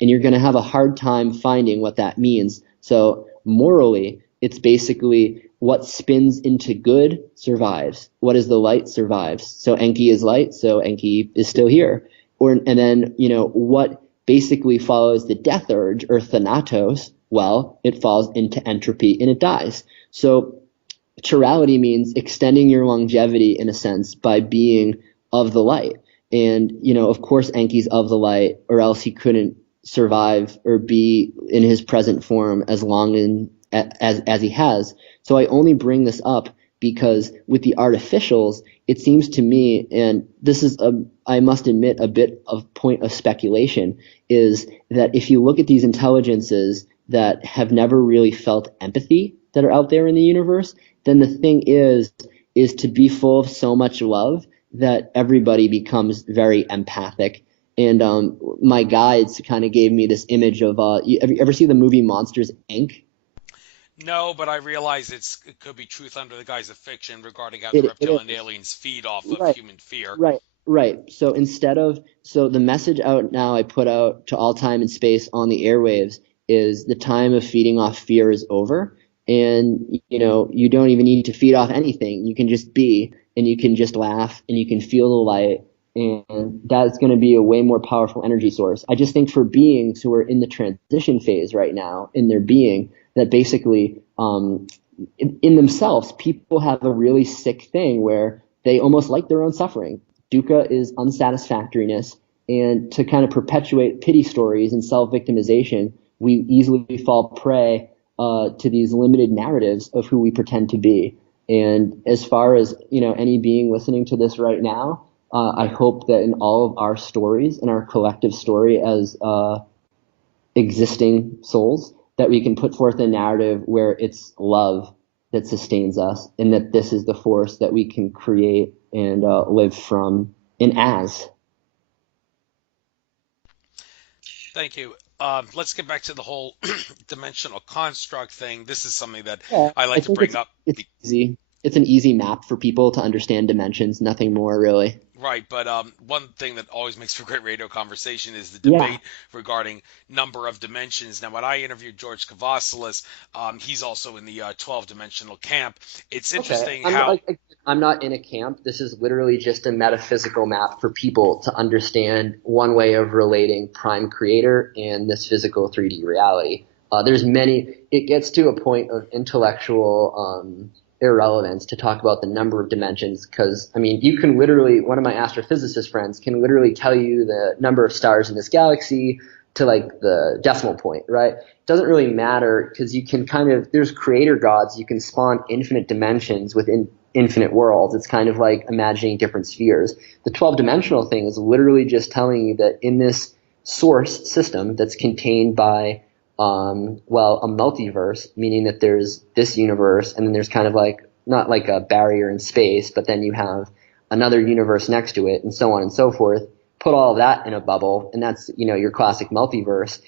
and you're going to have a hard time finding what that means. So morally, it's basically what spins into good survives. What is the light survives. So Enki is light, so Enki is still here. And then what basically follows the death urge, or thanatos. Well, it falls into entropy and it dies. So chirality means extending your longevity in a sense by being of the light. And of course Enki's of the light, or else he couldn't survive or be in his present form as long as he has. So I only bring this up because with the artificials, it seems to me, and this is I must admit, a bit of point of speculation, is that if you look at these intelligences that have never really felt empathy that are out there in the universe, then the thing is to be full of so much love that everybody becomes very empathic. And my guides kind of gave me this image of you ever see the movie Monsters Inc.? No, but I realize it could be truth under the guise of fiction regarding how the It reptilian is. aliens feed off of Right. human fear. Right, right. So the message out now I put out to all time and space on the airwaves is the time of feeding off fear is over. And you don't even need to feed off anything. You can just be, and you can just laugh, and you can feel the light. And that's going to be a way more powerful energy source. I just think for beings who are in the transition phase right now in their being, that basically in themselves, people have a really sick thing where they almost like their own suffering. Dukkha is unsatisfactoriness. And to kind of perpetuate pity stories and self victimization, we easily fall prey to these limited narratives of who we pretend to be. And as far as, any being listening to this right now, I hope that in all of our stories, in our collective story as existing souls, that we can put forth a narrative where it's love that sustains us, and that this is the force that we can create and live from and as. Thank you. Let's get back to the whole dimensional construct thing. This is something that Yeah, I I like to think bring up. it's easy. It's an easy map for people to understand dimensions, nothing more really. Right, but one thing that always makes for great radio conversation is the Yeah. debate regarding number of dimensions. Now, when I interviewed George Kavasilis, he's also in the 12-dimensional camp. It's Okay. interesting how I'm not in a camp. This is literally just a metaphysical map for people to understand one way of relating prime creator and this physical 3D reality. There's many. It gets to a point of intellectual irrelevance to talk about the number of dimensions, because I mean, you can literally, one of my astrophysicist friends can literally tell you the number of stars in this galaxy to like the decimal point, right? It doesn't really matter, because you can kind of, there's creator gods, you can spawn infinite dimensions within infinite worlds. It's kind of like imagining different spheres. The 12-dimensional thing is literally just telling you that in this source system that's contained by a multiverse, meaning that there's this universe and then there's kind of like, not like a barrier in space, but then you have another universe next to it and so on and so forth. Put all of that in a bubble, and that's, your classic multiverse.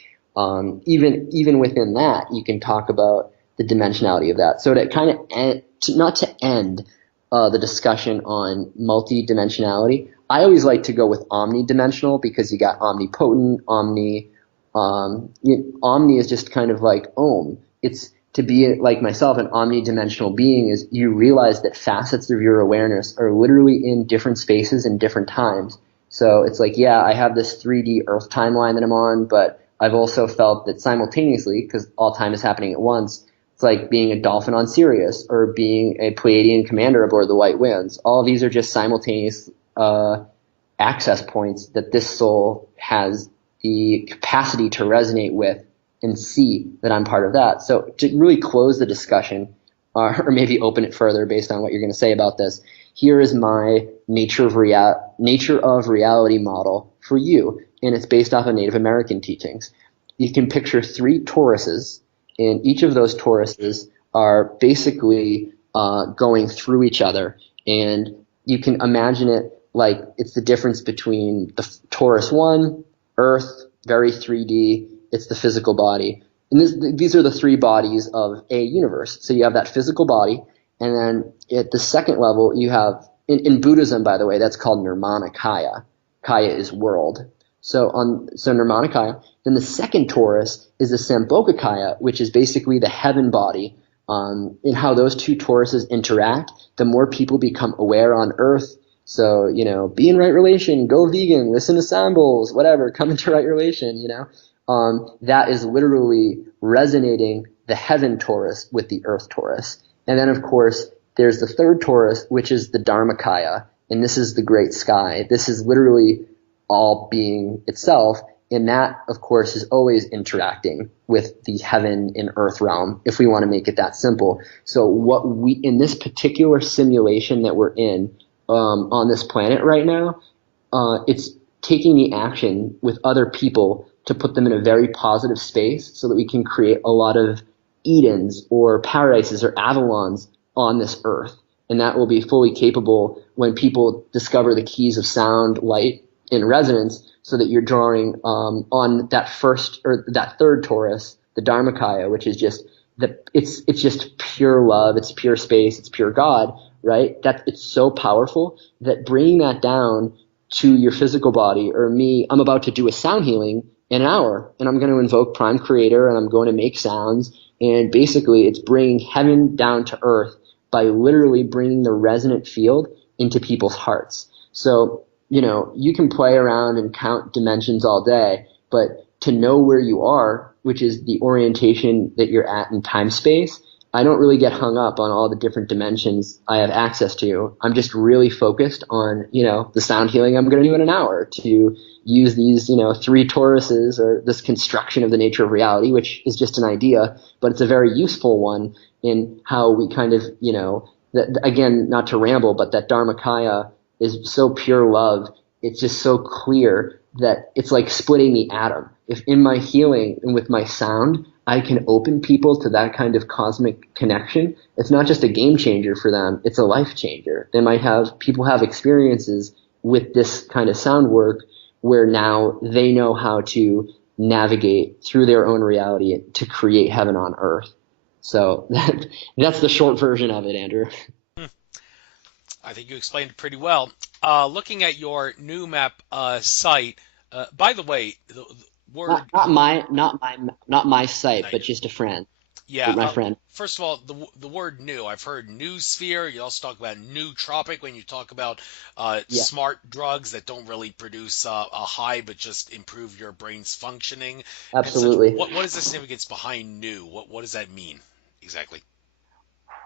Even within that, you can talk about the dimensionality of that. So to kind of not to end the discussion on multi-dimensionality, I always like to go with omnidimensional, because you got omnipotent, omni is just kind of like Om. It's to be like myself, an omnidimensional being is you realize that facets of your awareness are literally in different spaces and different times. So it's like, yeah, I have this 3D Earth timeline that I'm on, but I've also felt that simultaneously, because all time is happening at once, it's like being a dolphin on Sirius or being a Pleiadian commander aboard the White Winds. All of these are just simultaneous access points that this soul has the capacity to resonate with and see that I'm part of that. So to really close the discussion, or maybe open it further based on what you're going to say about this, here is my nature of reality model for you, and it's based off of Native American teachings. You can picture 3 toruses, and each of those toruses are basically going through each other, and you can imagine it like it's the difference between the torus 1, Earth, very 3D, it's the physical body. And these are the 3 bodies of a universe. So you have that physical body, and then at the second level, you have, in Buddhism, by the way, that's called Nirmana Kaya. Kaya is world. So Nirmana Kaya. Then the second torus is the Sambhoga Kaya, which is basically the heaven body. And how those 2 toruses interact, the more people become aware on Earth. So, be in right relation, go vegan, listen to sambols, whatever, come into right relation, that is literally resonating the heaven torus with the earth torus. And then, of course, there's the third torus, which is the Dharmakaya, and this is the great sky. This is literally all being itself, and that, of course, is always interacting with the heaven and earth realm, if we want to make it that simple. So what in this particular simulation that we're in, on this planet right now, it's taking the action with other people to put them in a very positive space so that we can create a lot of Edens or paradises or Avalons on this earth. And that will be fully capable when people discover the keys of sound, light, and resonance, so that you're drawing on that first or that third torus, the Dharmakaya, which is just it's just pure love, it's pure space, it's pure God, right? That it's so powerful that bringing that down to your physical body, or me, I'm about to do a sound healing in an hour, and I'm going to invoke Prime Creator, and I'm going to make sounds, and basically it's bringing heaven down to earth by literally bringing the resonant field into people's hearts. So, you can play around and count dimensions all day, but to know where you are, which is the orientation that you're at in time space, I don't really get hung up on all the different dimensions I have access to. I'm just really focused on, the sound healing I'm going to do in an hour, to use these, 3 toruses, or this construction of the nature of reality, which is just an idea, but it's a very useful one in how we kind of, that, again, not to ramble, but that Dharmakaya is so pure love. It's just so clear that it's like splitting the atom. If in my healing and with my sound, I can open people to that kind of cosmic connection, it's not just a game changer for them, it's a life changer. People have experiences with this kind of sound work where now they know how to navigate through their own reality to create heaven on earth. So that's the short version of it, Andrew. I think you explained it pretty well. Looking at your new map site, by the way, the word Not my site, night. but just a friend, Yeah. my friend. First of all, the word new. I've heard new sphere. You also talk about nootropic when you talk about Yeah, smart drugs that don't really produce a high, but just improve your brain's functioning and such. absolutely. What is the significance behind new? What does that mean exactly?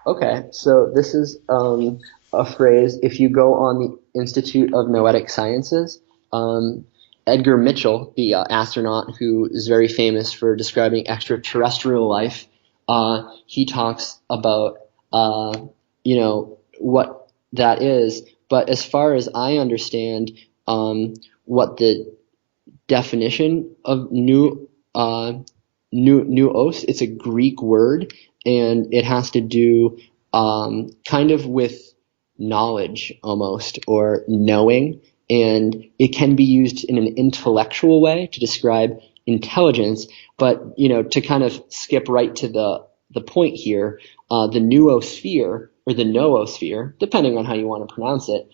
Okay, so this is a phrase. If you go on the Institute of Noetic Sciences, um, Edgar Mitchell, the astronaut who is very famous for describing extraterrestrial life, he talks about what that is. But as far as I understand, what the definition of nous, it's a Greek word, and it has to do kind of with knowledge almost, or knowing, and it can be used in an intellectual way to describe intelligence. But to kind of skip right to the point here, the noosphere, or the noosphere, depending on how you want to pronounce it,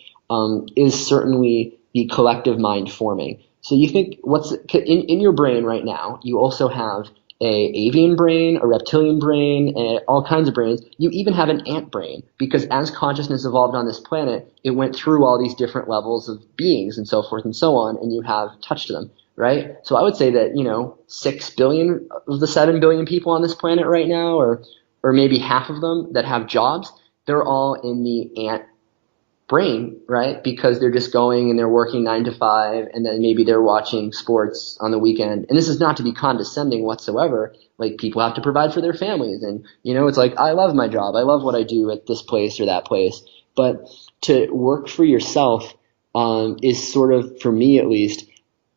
is certainly the collective mind forming. So you think what's in your brain right now, you also have a avian brain, a reptilian brain, all kinds of brains. You even have an ant brain, because as consciousness evolved on this planet, it went through all these different levels of beings and so forth and so on, and you have touched them, right? So I would say that 6 billion of the 7 billion people on this planet right now, or maybe half of them that have jobs, they're all in the ant brain, right? Because they're just going and they're working 9 to 5, and then maybe they're watching sports on the weekend. And this is not to be condescending whatsoever. Like, people have to provide for their families, and it's like, I love my job, I love what I do at this place or that place. But to work for yourself is sort of, for me at least,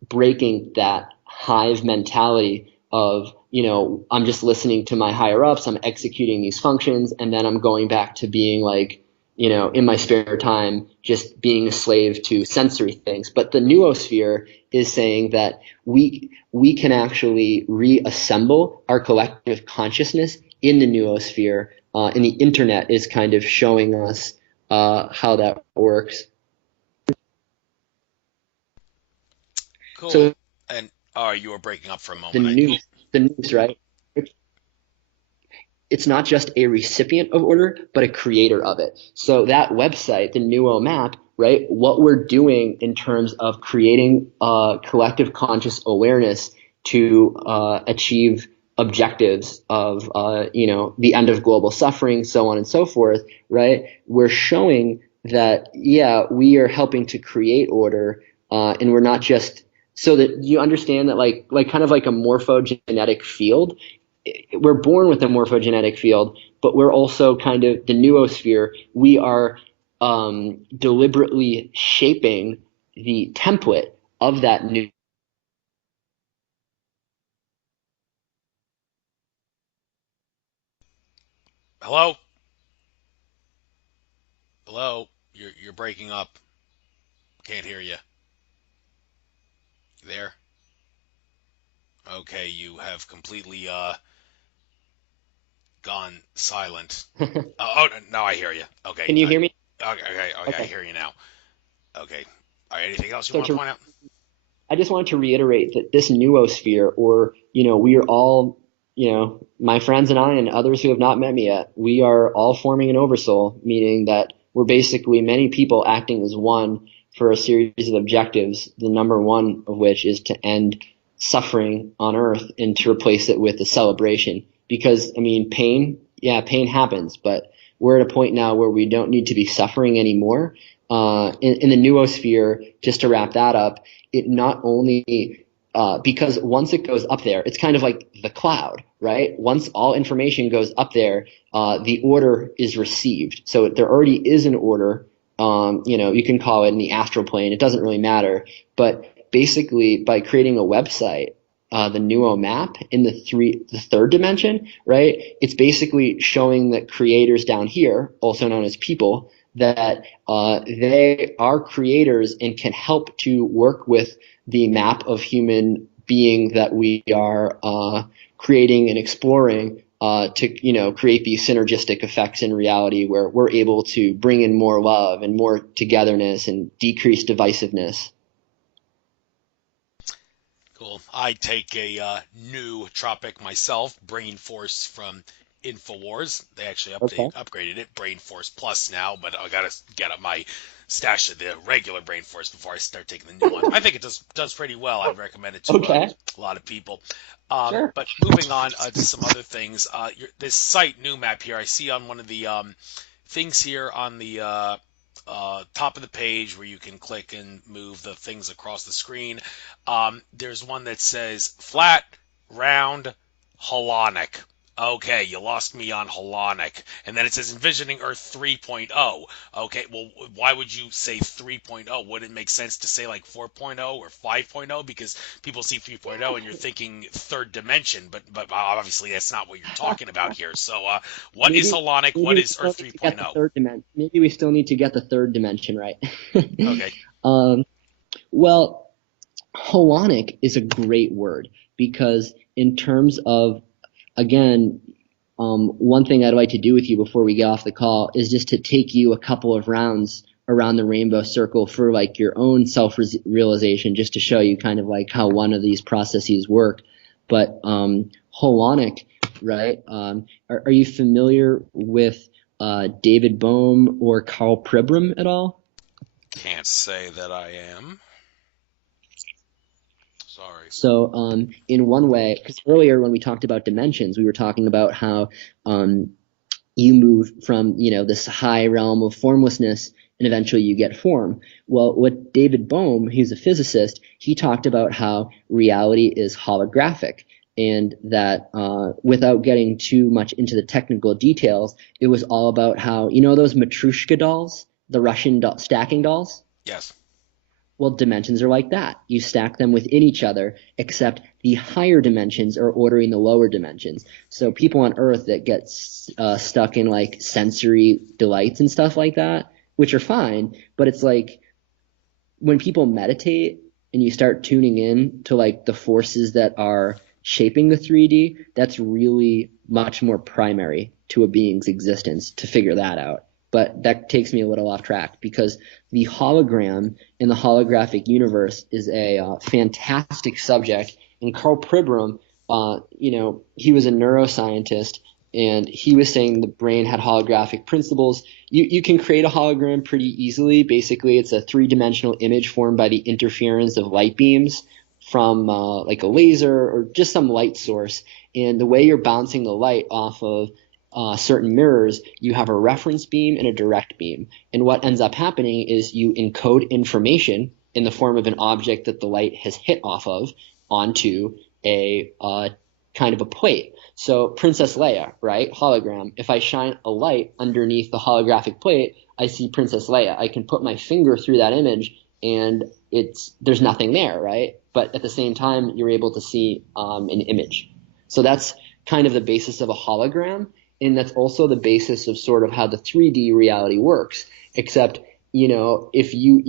breaking that hive mentality of, I'm just listening to my higher ups, I'm executing these functions, and then I'm going back to being like, in my spare time, just being a slave to sensory things. But the noosphere is saying that we can actually reassemble our collective consciousness in the noosphere, and the internet is kind of showing us how that works. Cool. So And you were breaking up for a the moment. news, the news, right? It's not just a recipient of order, but a creator of it. So that website, the Nuo map, right? What we're doing in terms of creating collective conscious awareness to achieve objectives of, the end of global suffering, so on and so forth, right? We're showing that, yeah, we are helping to create order, and we're not just, so that you understand that like kind of like a morphogenetic field. We're born with a morphogenetic field, but we're also kind of the noosphere. We are deliberately shaping the template of that new. Hello? Hello? You're breaking up. Can't hear you. There? Okay, you have completely gone silent. Oh, now I hear you. Okay. Can you hear me? Okay, I Okay. hear you now. Okay. All right, anything else you So want to point out? I just wanted to reiterate that this noosphere, or, we are all, my friends and I and others who have not met me yet, we are all forming an oversoul, meaning that we're basically many people acting as one for a series of objectives, the number one of which is to end suffering on earth and to replace it with a celebration. Because, I mean, pain, yeah, pain happens, but we're at a point now where we don't need to be suffering anymore. In the noosphere, just to wrap that up, it not only because once it goes up there, it's kind of like the cloud, right? Once all information goes up there, the order is received. So there already is an order. You can call it in the astral plane. It doesn't really matter. But basically, by creating a website, the Nuo map in the third dimension, right? It's basically showing that creators down here, also known as people, that they are creators and can help to work with the map of human being that we are creating and exploring to create these synergistic effects in reality where we're able to bring in more love and more togetherness and decrease divisiveness. Cool. I take a new tropic myself, Brain Force from InfoWars. They actually Okay. upgraded it, Brain Force Plus now, but I gotta get up my stash of the regular Brain Force before I start taking the new one. I think it does pretty well. I'd recommend it to Okay. a lot of people. Sure. But moving on to some other things, this site new map here, I see on one of the things here on the top of the page where you can click and move the things across the screen. There's one that says flat, round, holonic. Okay, you lost me on holonic. And then it says envisioning Earth 3.0. Okay, well, why would you say 3.0? Would it make sense to say like 4.0 or 5.0? Because people see 3.0 and you're thinking third dimension, but obviously that's not what you're talking about here. So, what is holonic? What is Earth 3.0? Maybe we still need to get the third dimension right. Okay. Well, holonic is a great word because in terms of, again, one thing I'd like to do with you before we get off the call is just to take you a couple of rounds around the rainbow circle for like your own self-realization, just to show you kind of like how one of these processes work. But holonic, right? Are you familiar with David Bohm or Karl Pribram at all? Can't say that I am. Sorry. So in one way, because earlier when we talked about dimensions, we were talking about how you move from this high realm of formlessness and eventually you get form. Well, what David Bohm, he's a physicist, he talked about how reality is holographic, and that without getting too much into the technical details, it was all about how, those Matryoshka dolls, the Russian stacking dolls? Yes. Well, dimensions are like that. You stack them within each other, except the higher dimensions are ordering the lower dimensions. So people on Earth that get stuck in like sensory delights and stuff like that, which are fine, but it's like when people meditate and you start tuning in to like the forces that are shaping the 3D, that's really much more primary to a being's existence to figure that out. But that takes me a little off track because the hologram in the holographic universe is a fantastic subject. And Karl Pribram, he was a neuroscientist, and he was saying the brain had holographic principles. You can create a hologram pretty easily. Basically, it's a three-dimensional image formed by the interference of light beams from like a laser or just some light source. And the way you're bouncing the light off of certain mirrors, you have a reference beam and a direct beam. And what ends up happening is you encode information in the form of an object that the light has hit off of onto a kind of a plate. So Princess Leia, right? Hologram. If I shine a light underneath the holographic plate, I see Princess Leia. I can put my finger through that image and there's nothing there, right? But at the same time, you're able to see an image. So that's kind of the basis of a hologram. And that's also the basis of sort of how the 3D reality works, except, if you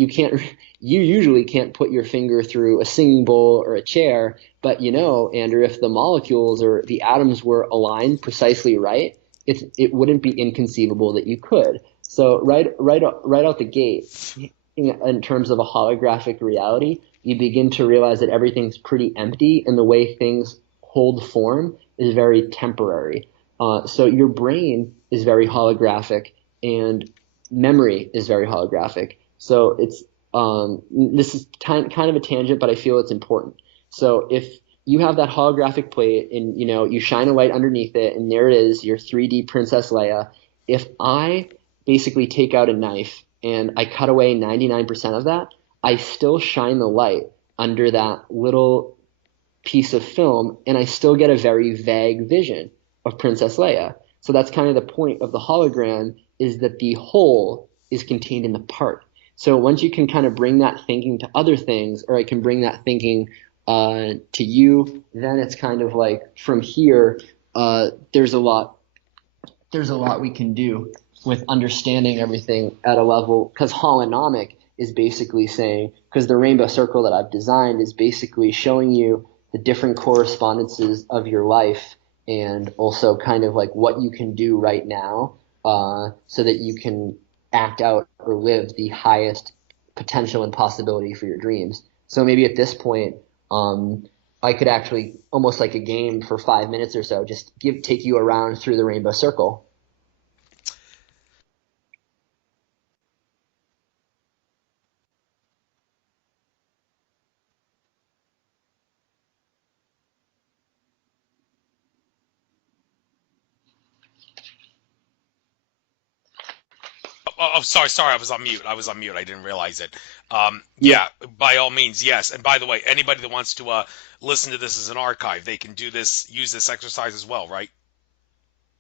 usually can't put your finger through a singing bowl or a chair, but Andrew, if the molecules or the atoms were aligned precisely right, it wouldn't be inconceivable that you could. So right out the gate, in terms of a holographic reality, you begin to realize that everything's pretty empty and the way things hold form is very temporary. So your brain is very holographic and memory is very holographic. So it's this is kind of a tangent, but I feel it's important. So if you have that holographic plate and you shine a light underneath it and there it is, your 3D Princess Leia. If I basically take out a knife and I cut away 99% of that, I still shine the light under that little piece of film and I still get a very vague vision of Princess Leia. So that's kind of the point of the hologram, is that the whole is contained in the part. So once you can kind of bring that thinking to other things, or I can bring that thinking to you, then it's kind of like from here, there's a lot we can do with understanding everything at a level, because holonomic is basically saying, because the rainbow circle that I've designed is basically showing you the different correspondences of your life and also kind of like what you can do right now so that you can act out or live the highest potential and possibility for your dreams. So maybe at this point, I could actually, almost like a game for 5 minutes or so, just take you around through the rainbow circle. Sorry, I was on mute. I didn't realize it. Yeah, Yeah, by all means, yes. And by the way, anybody that wants to listen to this as an archive, they can use this exercise as well, right?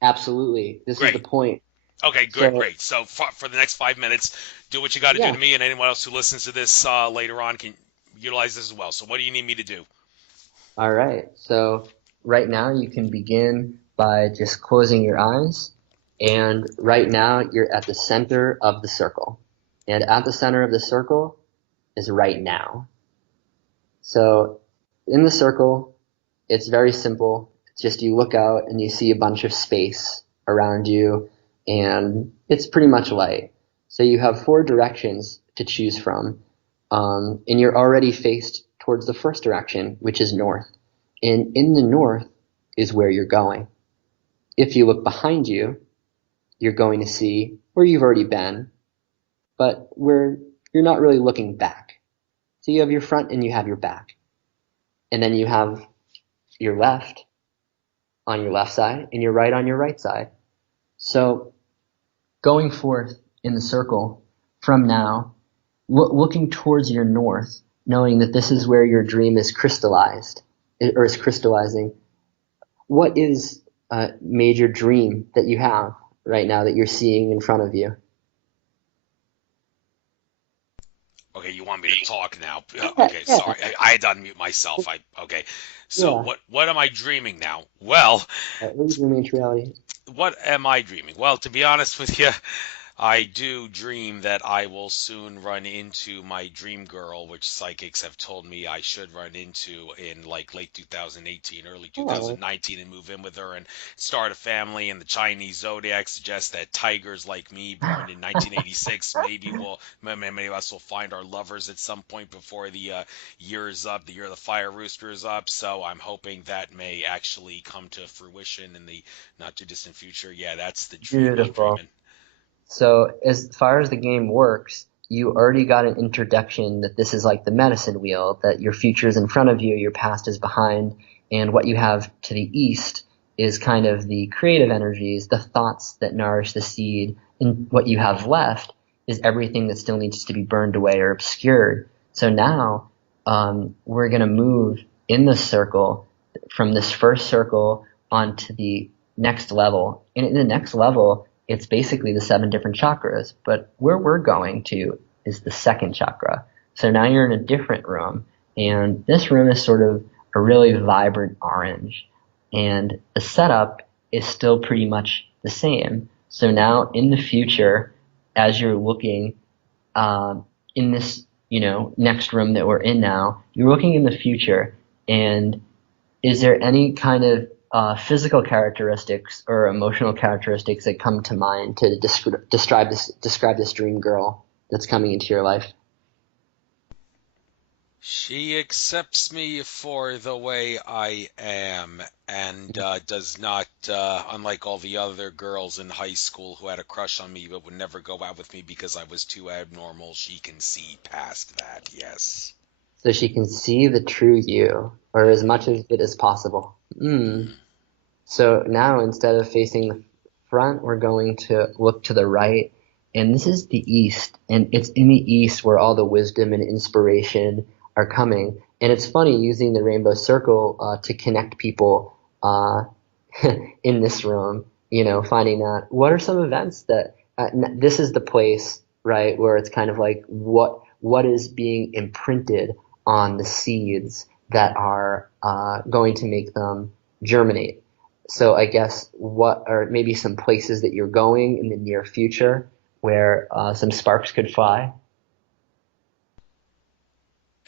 absolutely. This is the Great. point. Okay, good, So great. So for the next 5 minutes, do what you got to do yeah, to me, and anyone else who listens to this later on can utilize this as well. So what do you need me to do? all right. So right now you can begin by just closing your eyes. And right now you're at the center of the circle. And at the center of the circle is right now. So in the circle, it's very simple. It's just you look out and you see a bunch of space around you, and it's pretty much light. So you have four directions to choose from, and you're already faced towards the first direction, which is north. And in the north is where you're going. If you look behind you, you're going to see where you've already been, but where you're not really looking back. So you have your front and you have your back. And then you have your left on your left side and your right on your right side. So going forth in the circle from now, looking towards your north, knowing that this is where your dream is crystallized or is crystallizing, what is a major dream that you have right now that you're seeing in front of you? Okay, you want me to talk now? Yeah, Okay, yeah, sorry, I had to unmute myself. Okay. So yeah. what am I dreaming now? Well, What is your main reality? what am I dreaming? Well, to be honest with you, I do dream that I will soon run into my dream girl, which psychics have told me I should run into in like late 2018, early Oh, 2019, and move in with her and start a family. And the Chinese zodiac suggests that tigers like me, born in 1986, maybe us will find our lovers at some point before the year is up, the year of the fire rooster is up. So I'm hoping that may actually come to fruition in the not too distant future. Yeah, that's the dream I'm beautiful. dreaming. So as far as the game works, you already got an introduction that this is like the medicine wheel, that your future is in front of you, your past is behind, and what you have to the east is kind of the creative energies, the thoughts that nourish the seed, and what you have left is everything that still needs to be burned away or obscured. So now we're going to move in the circle from this first circle onto the next level. And in the next level, it's basically the seven different chakras. But where we're going to is the second chakra. So now you're in a different room. And this room is sort of a really vibrant orange. And the setup is still pretty much the same. So now in the future, as you're looking in this, next room that we're in now, you're looking in the future, and is there any kind of physical characteristics or emotional characteristics that come to mind to describe this dream girl that's coming into your life? She accepts me for the way I am and does not, unlike all the other girls in high school who had a crush on me but would never go out with me because I was too abnormal, she can see past that, yes. So she can see the true you. or as much of it as possible. Mm. So now instead of facing the front, we're going to look to the right. And this is the East. And it's in the East where all the wisdom and inspiration are coming. And it's funny using the rainbow circle to connect people in this room, finding out what are some events that this is the place, right, where it's kind of like what is being imprinted on the seeds that are going to make them germinate. So I guess what are maybe some places that you're going in the near future where some sparks could fly?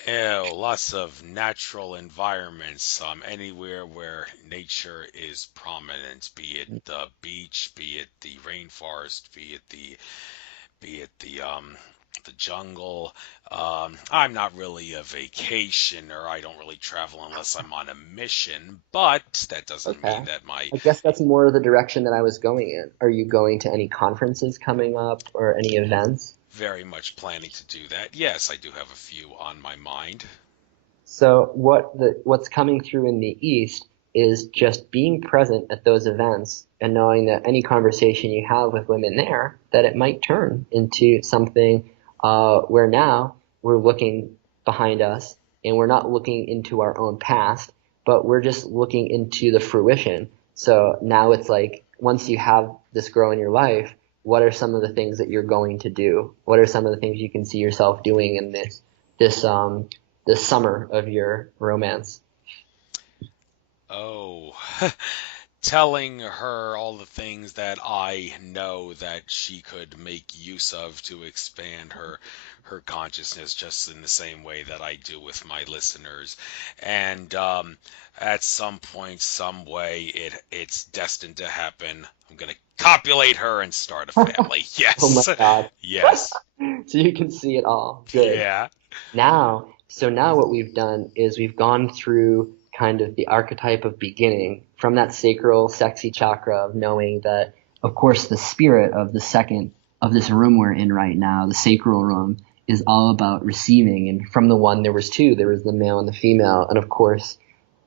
Ew, lots of natural environments, anywhere where nature is prominent, be it the beach, be it the rainforest, be it the jungle. I'm not really a vacationer. I don't really travel unless I'm on a mission, but that doesn't Okay. mean that my I guess that's more the direction that I was going in. Are you going to any conferences coming up or any events? very much planning to do that. Yes, I do have a few on my mind. So what's coming through in the East is just being present at those events and knowing that any conversation you have with women there, that it might turn into something where now we're looking behind us and we're not looking into our own past, but we're just looking into the fruition. So now it's like once you have this grow in your life, what are some of the things that you're going to do? What are some of the things you can see yourself doing in this the summer of your romance? Oh, telling her all the things that I know that she could make use of to expand her consciousness, just in the same way that I do with my listeners. And at some point, some way, it's destined to happen. I'm gonna copulate her and start a family. Oh my Yes, God. yes, So you can see it all. Good. yeah. So now what we've done is we've gone through kind of the archetype of beginning from that sacral, sexy chakra of knowing that, of course, the spirit of the second of this room we're in right now, the sacral room, is all about receiving. And from the one, there was two. There was the male and the female. And of course,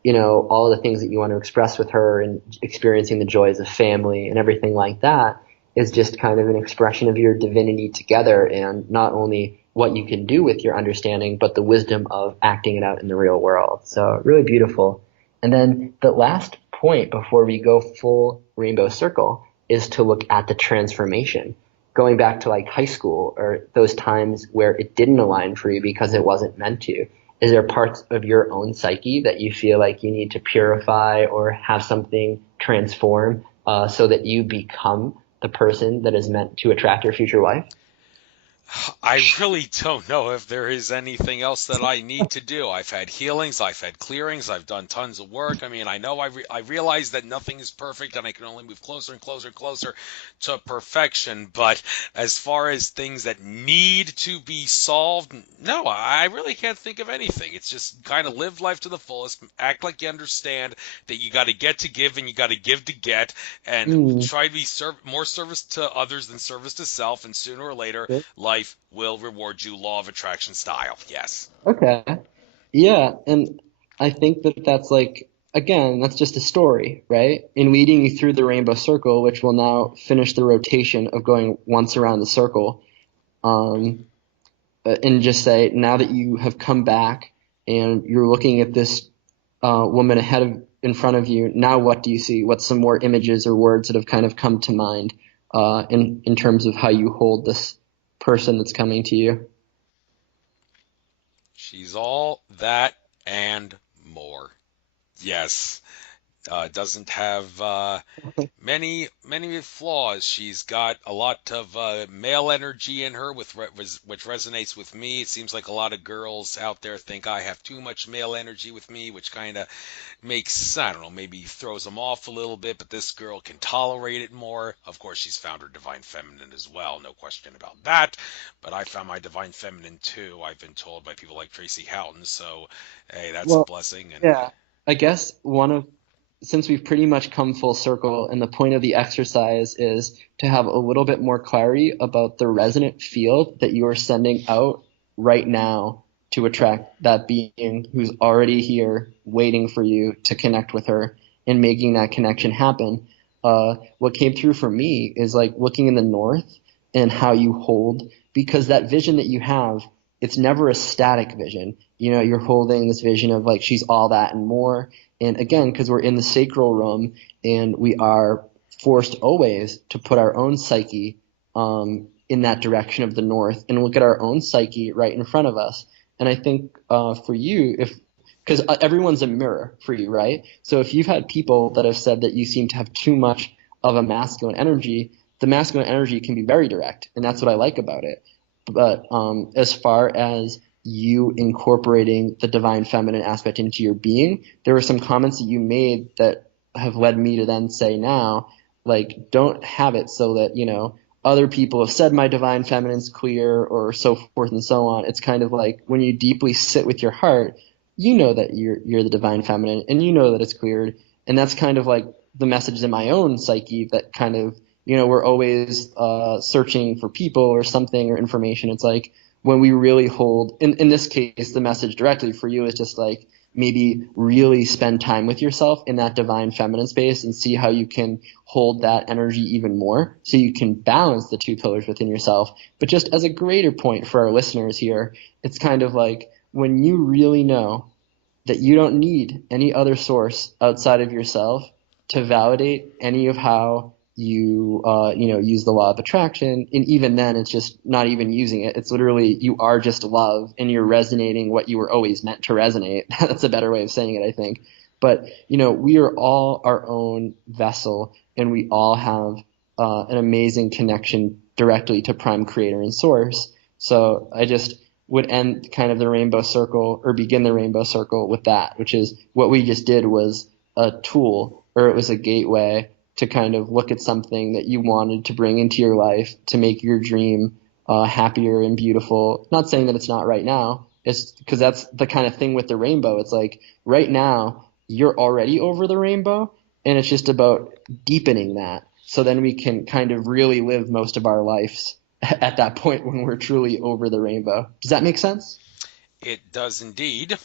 all the things that you want to express with her and experiencing the joys of family and everything like that is just kind of an expression of your divinity together and not only what you can do with your understanding, but the wisdom of acting it out in the real world. So really beautiful. And then the last point before we go full rainbow circle is to look at the transformation. Going back to like high school or those times where it didn't align for you because it wasn't meant to. Is there parts of your own psyche that you feel like you need to purify or have something transform so that you become the person that is meant to attract your future wife? I really don't know if there is anything else that I need to do. I've had healings, I've had clearings, I've done tons of work. I mean, I know I realize that nothing is perfect and I can only move closer and closer and closer to perfection. But as far as things that need to be solved, no, I really can't think of anything. It's just kind of live life to the fullest, act like you understand that you got to get to give and you got to give to get, and Mm, try to be more service to others than service to self. And sooner or later, good. life will reward you, law of attraction style. Yes. Okay. Yeah, and I think that that's like, again, that's just a story, right? In leading you through the rainbow circle, which will now finish the rotation of going once around the circle, um, and just say, now that you have come back and you're looking at this woman in front of you, now what do you see? What's some more images or words that have kind of come to mind in terms of how you hold this person that's coming to you? She's all that and more. Yes. Doesn't have many flaws. She's got a lot of male energy in her, which resonates with me. It seems like a lot of girls out there think I have too much male energy with me, which kind of makes, I don't know, maybe throws them off a little bit, but this girl can tolerate it more. Of course, she's found her divine feminine as well, no question about that. But I found my divine feminine too, I've been told by people like Tracy Houghton, so hey, that's a Well, blessing. And yeah, I guess since we've pretty much come full circle, and the point of the exercise is to have a little bit more clarity about the resonant field that you are sending out right now to attract that being who's already here waiting for you to connect with her and making that connection happen. What came through for me is like looking in the north and how you hold, because that vision that you have, it's never a static vision. You know, you're holding this vision of like she's all that and more. And again, because we're in the sacral realm and we are forced always to put our own psyche in that direction of the north and look at our own psyche right in front of us. And I think for you, because everyone's a mirror for you, right? So if you've had people that have said that you seem to have too much of a masculine energy, the masculine energy can be very direct, and that's what I like about it. But as far as you incorporating the divine feminine aspect into your being, there were some comments that you made that have led me to then say now, like, don't have it so that, you know, other people have said my divine feminine's clear or so forth and so on. It's kind of like when you deeply sit with your heart, you know that you're the divine feminine and you know that it's cleared. And that's kind of like the message in my own psyche that kind of, you know, we're always searching for people or something or information. It's like when we really hold, in this case, the message directly for you is just like maybe really spend time with yourself in that divine feminine space and see how you can hold that energy even more so you can balance the two pillars within yourself. But just as a greater point for our listeners here, it's kind of like when you really know that you don't need any other source outside of yourself to validate any of how you use the law of attraction, and even then it's just not even using it. It's literally you are just love and you're resonating what you were always meant to resonate. That's a better way of saying it, I think. But you know, we are all our own vessel and we all have an amazing connection directly to prime creator and source. So I just would end kind of the rainbow circle or begin the rainbow circle with that, which is what we just did was a tool, or it was a gateway to kind of look at something that you wanted to bring into your life to make your dream happier and beautiful. Not saying that it's not right now. It's because that's the kind of thing with the rainbow. It's like right now you're already over the rainbow and it's just about deepening that. So then we can kind of really live most of our lives at that point when we're truly over the rainbow. Does that make sense? It does indeed.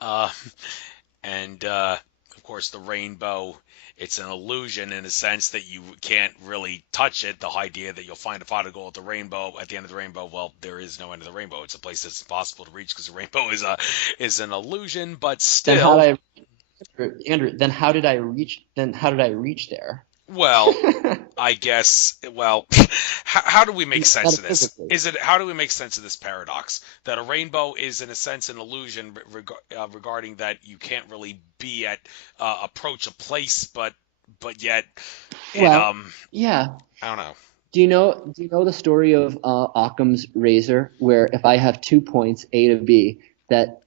And of course, the rainbow, it's an illusion in a sense that you can't really touch it. The idea that you'll find a pot of gold at the rainbow, at the end of the rainbow, well, there is no end of the rainbow. It's a place that's impossible to reach because the rainbow is an illusion, but Then how still. did Andrew, then how did I reach there? Well, I guess, well, how do we make sense of this? Metaphysically. How do we make sense of this paradox that a rainbow is, in a sense, an illusion regarding that you can't really be at approach a place, but yet it Well, yeah. I don't know. Do you know the story of Occam's razor, where if I have 2 points, A to B, that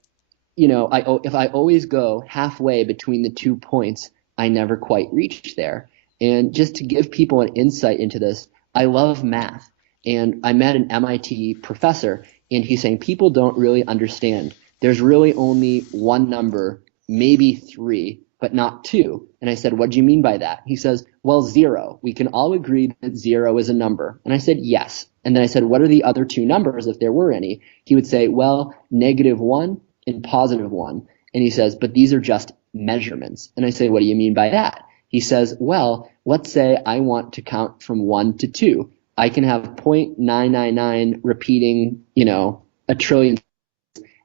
if I always go halfway between the 2 points, I never quite reach there. And just to give people an insight into this, I love math. And I met an MIT professor, and he's saying people don't really understand. There's really only one number, maybe three, but not two. And I said, what do you mean by that? He says, well, zero. We can all agree that zero is a number. And I said, yes. And then I said, what are the other two numbers, if there were any? He would say, well, -1 and +1. And he says, but these are just measurements. And I say, what do you mean by that? He says, well, let's say I want to count from 1 to 2. I can have 0.999 repeating, a trillion,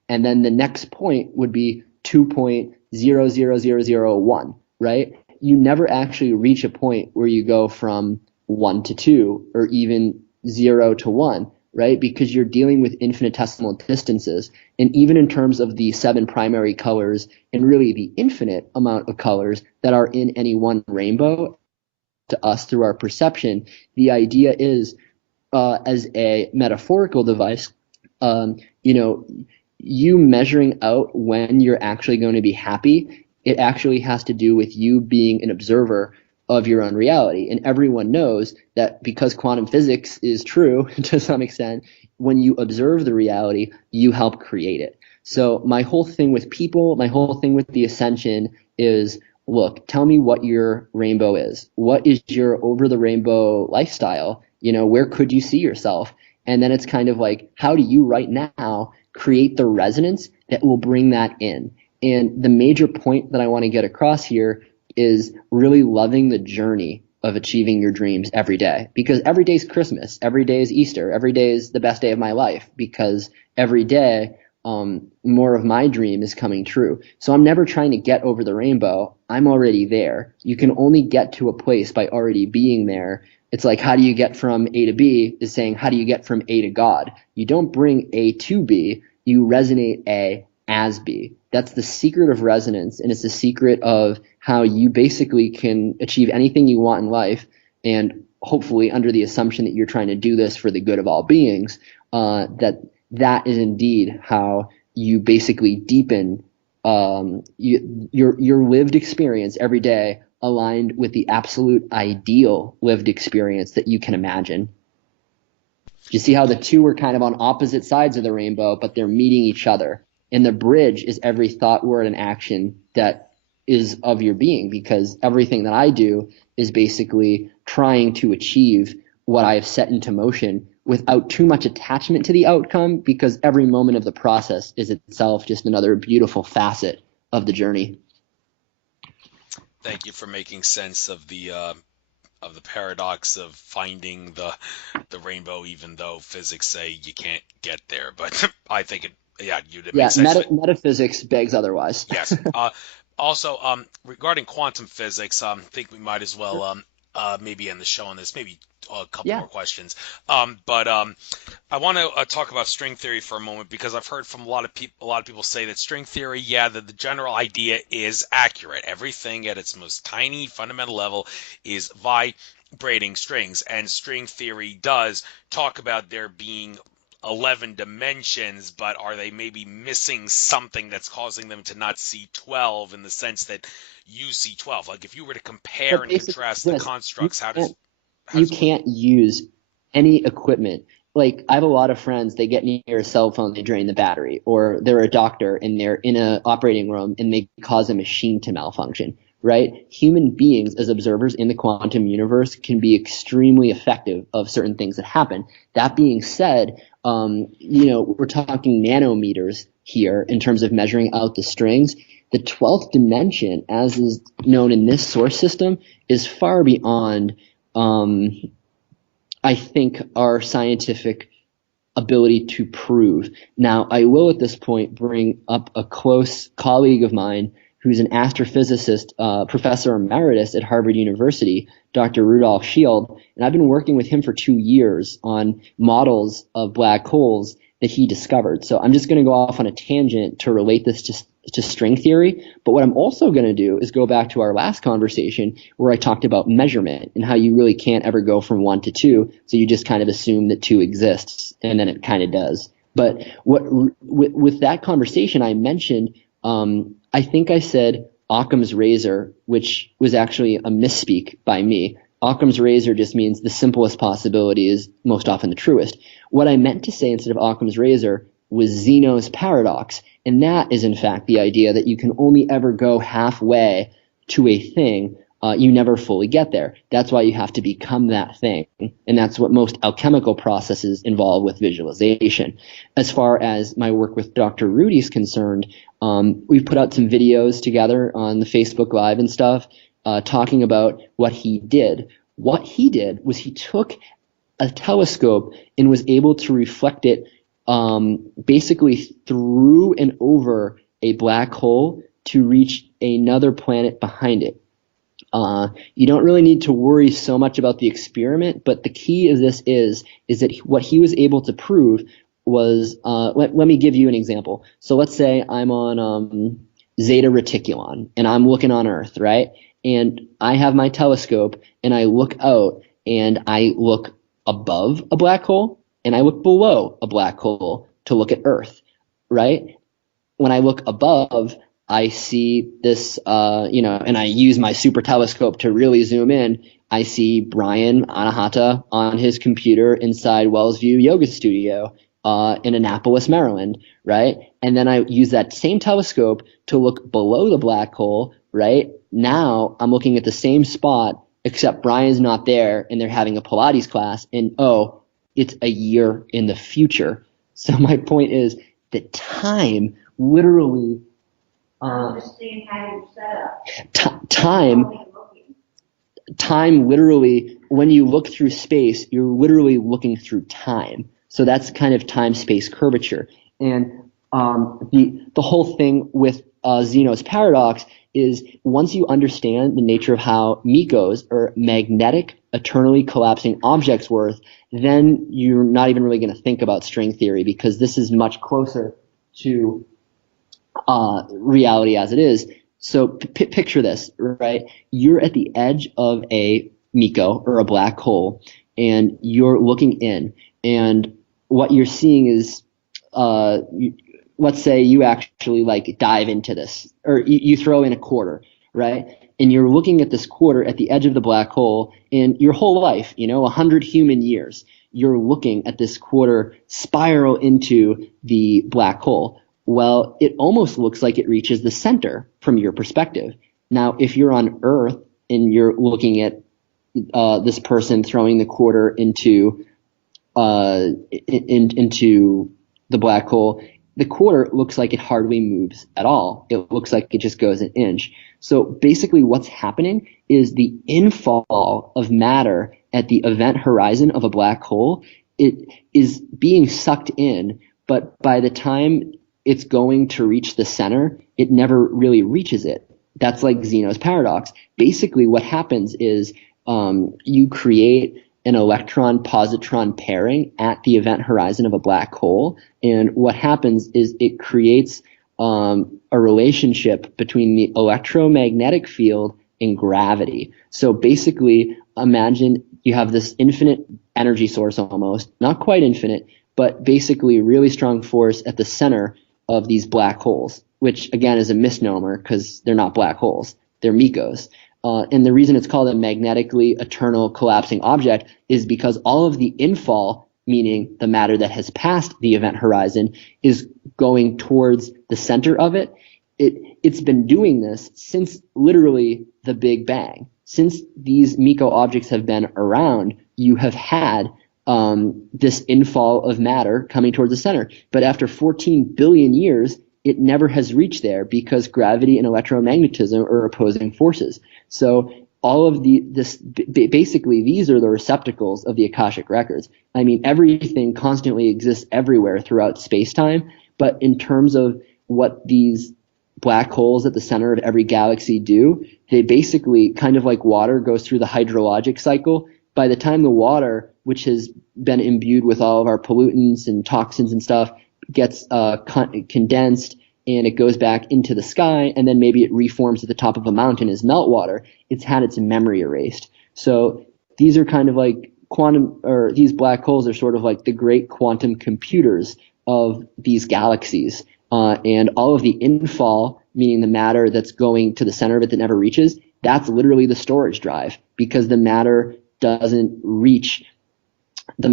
and then the next point would be 2.00001, right? You never actually reach a point where you go from 1 to 2 or even 0 to 1, right? Because you're dealing with infinitesimal distances. And even in terms of the 7 primary colors and really the infinite amount of colors that are in any one rainbow to us through our perception, the idea is, as a metaphorical device, you measuring out when you're actually going to be happy, it actually has to do with you being an observer of your own reality. And everyone knows that because quantum physics is true to some extent, when you observe the reality, you help create it. So my whole thing with people, my whole thing with the ascension is, look, tell me what your rainbow is. What is your over the rainbow lifestyle? Where could you see yourself? And then it's kind of like, how do you right now create the resonance that will bring that in. And the major point that I want to get across here is really loving the journey of achieving your dreams every day, because every day is Christmas, every day is Easter, every day is the best day of my life, because every day more of my dream is coming true. So I'm never trying to get over the rainbow. I'm already there. You can only get to a place by already being there. It's like, how do you get from A to B is saying, how do you get from A to God? You don't bring A to B, you resonate A as B. That's the secret of resonance, and it's the secret of how you basically can achieve anything you want in life, and hopefully under the assumption that you're trying to do this for the good of all beings, that is indeed how you basically deepen your lived experience every day, aligned with the absolute ideal lived experience that you can imagine. You see how the two are kind of on opposite sides of the rainbow, but they're meeting each other. And the bridge is every thought, word, and action that is of your being, because everything that I do is basically trying to achieve what I have set into motion without too much attachment to the outcome, because every moment of the process is itself just another beautiful facet of the journey. Thank you for making sense of the paradox of finding the rainbow, even though physics say you can't get there. But I think you did make sense. Metaphysics begs otherwise. Yes. Also, regarding quantum physics, I think we might as well maybe end the show on this. Maybe a couple more questions. But I want to talk about string theory for a moment, because I've heard from a lot of people say that string theory, that the general idea is accurate. Everything at its most tiny fundamental level is vibrating strings, and string theory does talk about there being 11 dimensions, but are they maybe missing something that's causing them to not see 12, in the sense that you see 12? Like, if you were to compare and contrast the constructs, you can't use any equipment. Like, I have a lot of friends, they get near a cell phone, they drain the battery, or they're a doctor and they're in an operating room and they cause a machine to malfunction, right? Human beings as observers in the quantum universe can be extremely effective of certain things that happen. That being said, we're talking nanometers here in terms of measuring out the strings. The 12th dimension, as is known in this source system, is far beyond I think our scientific ability to prove. Now, I will at this point bring up a close colleague of mine who's an astrophysicist, professor emeritus at Harvard University, Dr. Rudolf Shield, and I've been working with him for 2 years on models of black holes that he discovered. So I'm just going to go off on a tangent to relate this to string theory. But what I'm also going to do is go back to our last conversation where I talked about measurement and how you really can't ever go from 1 to 2. So you just kind of assume that 2 exists, and then it kind of does. But with that conversation, I mentioned, I think I said Occam's razor, which was actually a misspeak by me. Occam's razor just means the simplest possibility is most often the truest. What I meant to say instead of Occam's razor was Zeno's paradox, and that is in fact the idea that you can only ever go halfway to a thing. You never fully get there. That's why you have to become that thing, and that's what most alchemical processes involve with visualization. As far as my work with Dr. Rudy is concerned, we've put out some videos together on the Facebook Live and stuff, talking about what he did. What he did was he took a telescope and was able to reflect it basically through and over a black hole to reach another planet behind it. You don't really need to worry so much about the experiment, but the key of this is that what he was able to prove was, let me give you an example. So let's say I'm on Zeta Reticulon and I'm looking on Earth, right? And I have my telescope and I look out and I look above a black hole and I look below a black hole to look at Earth, right? When I look above, I see this, and I use my super telescope to really zoom in. I see Brian Anahata on his computer inside Wellsview Yoga Studio in Annapolis, Maryland, right? And then I use that same telescope to look below the black hole, right? Now I'm looking at the same spot, except Brian's not there and they're having a Pilates class, and it's a year in the future. So my point is, that time literally, time literally, when you look through space, you're literally looking through time. So that's kind of time-space curvature. And the whole thing with Zeno's paradox is, once you understand the nature of how mikos, or magnetic, eternally collapsing objects, work, then you're not even really going to think about string theory, because this is much closer to reality as it is. So picture this, right? You're at the edge of a miko, or a black hole, and you're looking in, and what you're seeing is, let's say you actually like dive into this, or you throw in a quarter, right? And you're looking at this quarter at the edge of the black hole, and your whole life, 100 human years, you're looking at this quarter spiral into the black hole. Well, it almost looks like it reaches the center from your perspective. Now, if you're on Earth and you're looking at this person throwing the quarter into the black hole, the quarter looks like it hardly moves at all. It looks like it just goes an inch. So basically what's happening is the infall of matter at the event horizon of a black hole, it is being sucked in, but by the time it's going to reach the center, it never really reaches it. That's like Zeno's paradox. Basically what happens is you create an electron-positron pairing at the event horizon of a black hole, and what happens is it creates a relationship between the electromagnetic field and gravity. So basically, imagine you have this infinite energy source, almost, not quite infinite, but basically really strong force at the center of these black holes, which again is a misnomer because they're not black holes, they're mikos. And the reason it's called a magnetically eternal collapsing object is because all of the infall, meaning the matter that has passed the event horizon, is going towards the center of it. It's been doing this since literally the Big Bang. Since these miko objects have been around, you have had this infall of matter coming towards the center. But after 14 billion years, it never has reached there because gravity and electromagnetism are opposing forces. So all of basically these are the receptacles of the Akashic records. I mean, everything constantly exists everywhere throughout space-time, but in terms of what these black holes at the center of every galaxy do, they basically, kind of like water goes through the hydrologic cycle. By the time the water, which has been imbued with all of our pollutants and toxins and stuff, gets condensed and it goes back into the sky, and then maybe it reforms at the top of a mountain as meltwater, it's had its memory erased. So these are kind of like these black holes are sort of like the great quantum computers of these galaxies. And all of the infall, meaning the matter that's going to the center of it that never reaches, that's literally the storage drive, because the matter doesn't reach the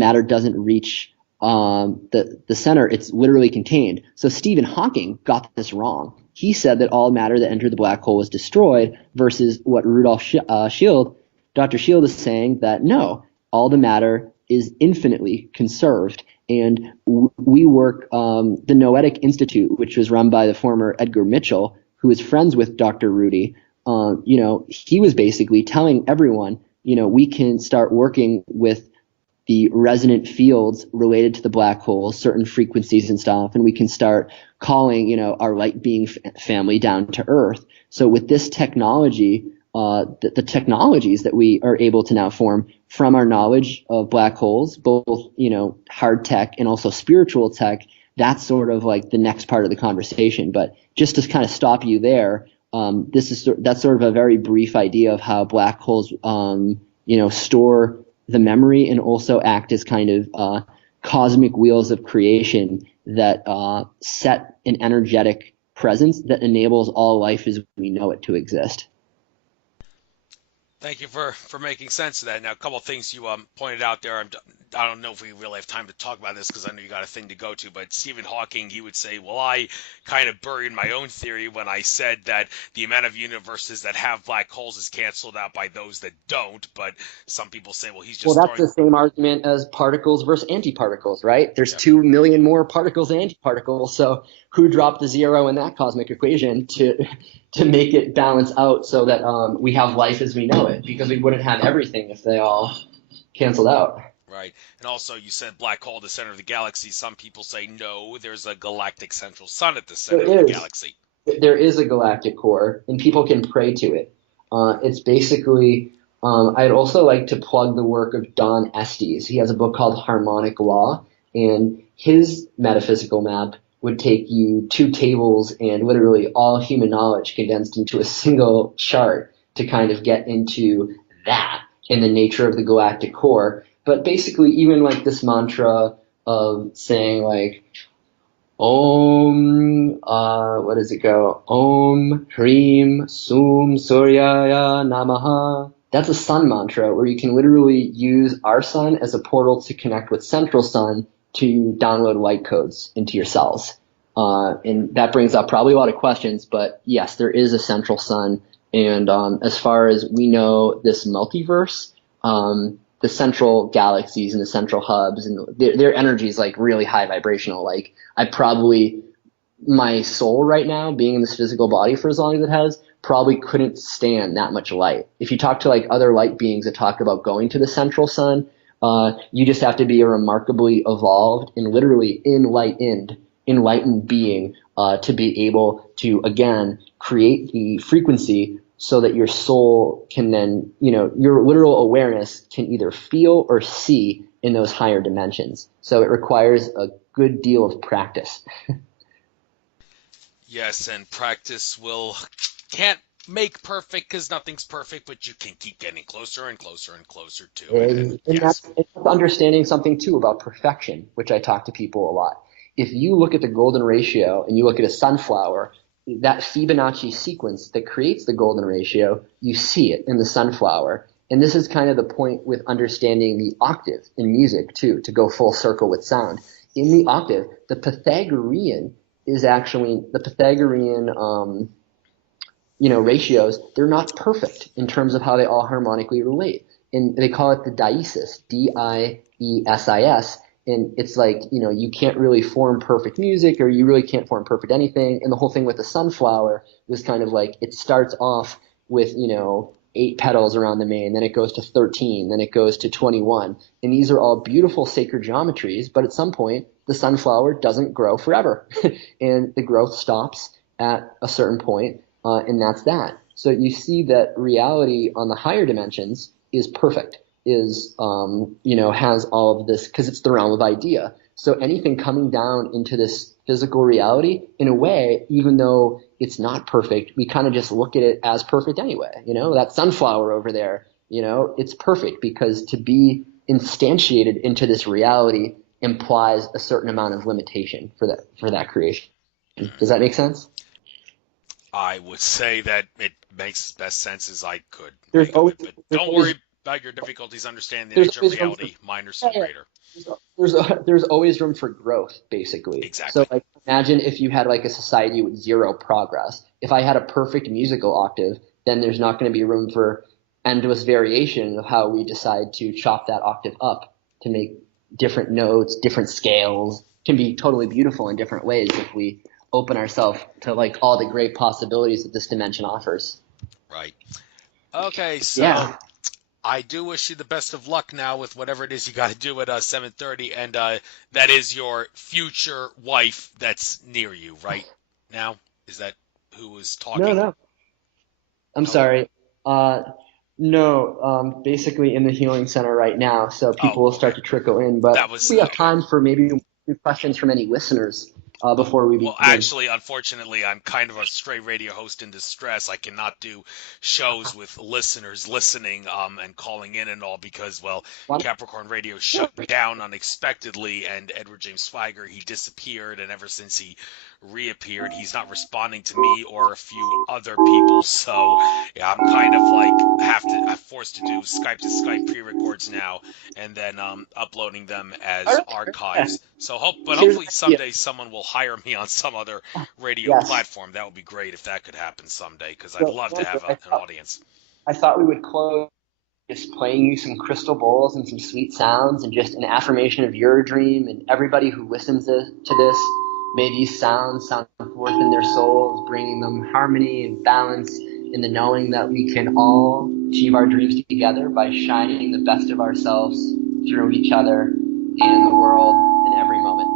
center. It's literally contained. So Stephen Hawking got this wrong. He said that all matter that entered the black hole was destroyed, versus what Dr. Shield is saying, that no, all the matter is infinitely conserved. And we work, the Noetic Institute, which was run by the former Edgar Mitchell, who is friends with Dr. Rudy, he was basically telling everyone, we can start working with the resonant fields related to the black hole, certain frequencies and stuff, and we can start calling, our light being family down to earth. So with this technology, the technologies that we are able to now form from our knowledge of black holes, both, hard tech and also spiritual tech, that's sort of like the next part of the conversation. But just to kind of stop you there, that's sort of a very brief idea of how black holes, store the memory and also act as kind of cosmic wheels of creation that set an energetic presence that enables all life as we know it to exist. Thank you for making sense of that. Now, a couple of things you pointed out there. I'm I don't know if we really have time to talk about this because I know you got a thing to go to, but Stephen Hawking, he would say, well, I kind of buried my own theory when I said that the amount of universes that have black holes is canceled out by those that don't, but some people say, well, he's Well, just that's throwing. the same argument as particles versus antiparticles, right? There's Yeah, 2 million more particles and antiparticles. So who dropped the zero in that cosmic equation to make it balance out so that we have life as we know it? Because we wouldn't have everything if they all canceled out. right. And also, you said black hole, the center of the galaxy. Some people say, no, there's a galactic central sun at the There center of the is. galaxy. There is a galactic core, and people can pray to it. It's basically, I'd also like to plug the work of Don Estes. He has a book called Harmonic Law, and his metaphysical map would take you 2 tables and literally all human knowledge condensed into a single chart to kind of get into that and the nature of the galactic core. But basically, even like this mantra of saying like, Om, what does it go? Om, Hrim, Sum, Suryaya, Namaha. That's a sun mantra where you can literally use our sun as a portal to connect with central sun to download light codes into your cells. And that brings up probably a lot of questions, but yes, there is a central sun. And as far as we know, this multiverse, the central galaxies and the central hubs and their energy is like really high vibrational. Like my soul right now, being in this physical body for as long as it has, probably couldn't stand that much light. If you talk to like other light beings that talk about going to the central sun, you just have to be a remarkably evolved and literally enlightened being to be able to, again, create the frequency so that your soul can then, your literal awareness can either feel or see in those higher dimensions. So it requires a good deal of practice. Yes, and practice can't make perfect because nothing's perfect, but you can keep getting closer and closer and closer to it. And And yes, that's understanding something too about perfection, which I talk to people a lot. If you look at the golden ratio and you look at a sunflower, that Fibonacci sequence that creates the golden ratio, you see it in the sunflower. And this is kind of the point with understanding the octave in music too, to go full circle with sound. In the octave, the Pythagorean ratios, they're not perfect in terms of how they all harmonically relate. And they call it the diesis, D-I-E-S-I-S. And it's like, you can't really form perfect music or you really can't form perfect anything. And the whole thing with the sunflower was kind of like it starts off with, 8 petals around the main, then it goes to 13, then it goes to 21. And these are all beautiful sacred geometries, but at some point, the sunflower doesn't grow forever. And the growth stops at a certain point, and that's that. So you see that reality on the higher dimensions is perfect, has all of this, because it's the realm of idea. So anything coming down into this physical reality, in a way, even though it's not perfect, we kind of just look at it as perfect anyway. That sunflower over there, it's perfect because to be instantiated into this reality implies a certain amount of limitation for that creation. Does that make sense? I would say that it makes as best sense as I could There's make of always it. But there's don't always worry about your difficulties understanding the there's nature of always room for reality. Mine are still greater. there's always room for growth, basically. So Exactly. like imagine if you had like a society with zero progress. If I had a perfect musical octave, then there's not going to be room for endless variation of how we decide to chop that octave up to make different notes, different scales. It can be totally beautiful in different ways if we open ourselves to like all the great possibilities that this dimension offers. Right. Okay, so Yeah. I do wish you the best of luck now with whatever it is you got to do at 7:30, and that is your future wife that's near you right now. Is that who was No, talking? no. I'm No. sorry. Uh, no, basically in the healing center right now, so Oh, people will okay. start to trickle in. But That if was we have okay. time for maybe questions from any listeners, before we Well, begin. actually, unfortunately, I'm kind of a stray radio host in distress. I cannot do shows with listeners listening and calling in and all because, well, One, Capricorn Radio shut down unexpectedly, and Edward James Feiger, he disappeared, and ever since he reappeared, he's not responding to me or a few other people. So, yeah, I'm kind of like I'm forced to do Skype to Skype pre-records now, and then uploading them all as right. Yeah. archives. So Here's an hopefully idea. someday someone will hire me on some other radio Yes. platform. That would be great if that could happen someday, because I'd So, love to have an audience. I thought we would close just playing you some crystal bowls and some sweet sounds and just an affirmation of your dream, and everybody who listens to this, may these sounds sound forth in their souls, bringing them harmony and balance in the knowing that we can all achieve our dreams together by shining the best of ourselves through each other and the world in every moment.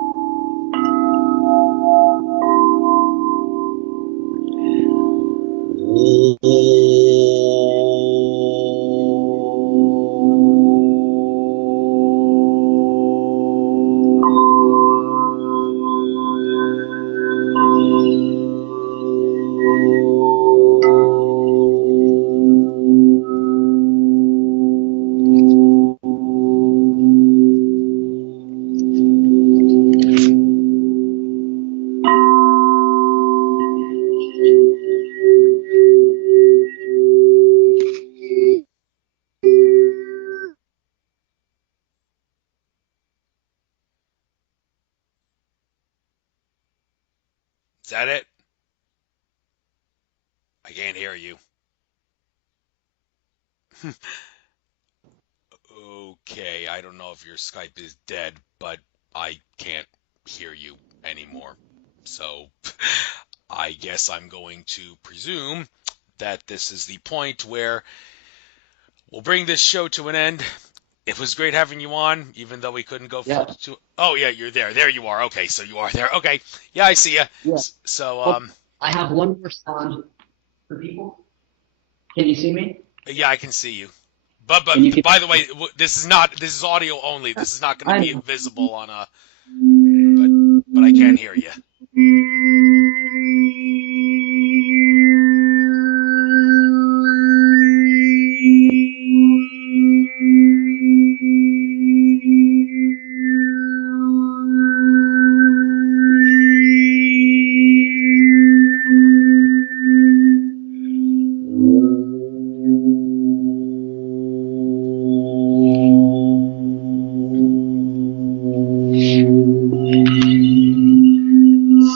Is that it? I can't hear you. Okay, I don't know if your Skype is dead, but I can't hear you anymore. So I guess I'm going to presume that this is the point where we'll bring this show to an end. It was great having you on, even though we couldn't go Yeah. to. Oh yeah, you're there. There you are. Okay, so you are there. Okay, yeah, I see you. Yeah. So Well, I have one more sound for people. Can you see me? yeah, I can see you. But And you can. by the way, this is not. This is audio only. This is not going to I be know. visible on a. But I can hear you.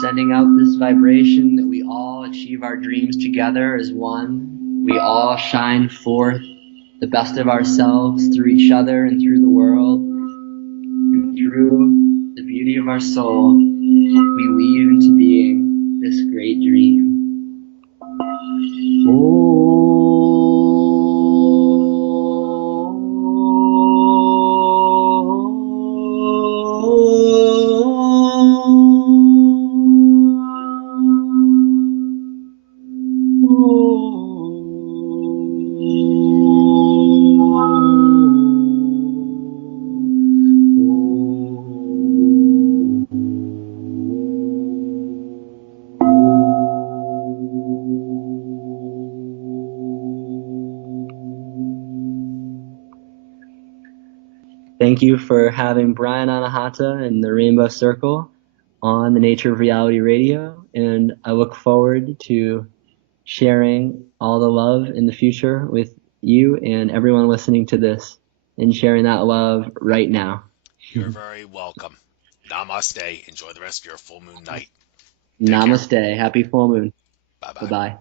Sending out this vibration that we all achieve our dreams together as one. We all shine forth the best of ourselves through each other and through the world. And through the beauty of our soul, we weave into being this great dream. Thank you for having Brian Anahata and the Rainbow Circle on the Nature of Reality Radio, and I look forward to sharing all the love in the future with you and everyone listening to this, and sharing that love right now. You're very welcome. Namaste. Enjoy the rest of your full moon night. Take care. Namaste. Happy full moon. Bye bye. Bye-bye.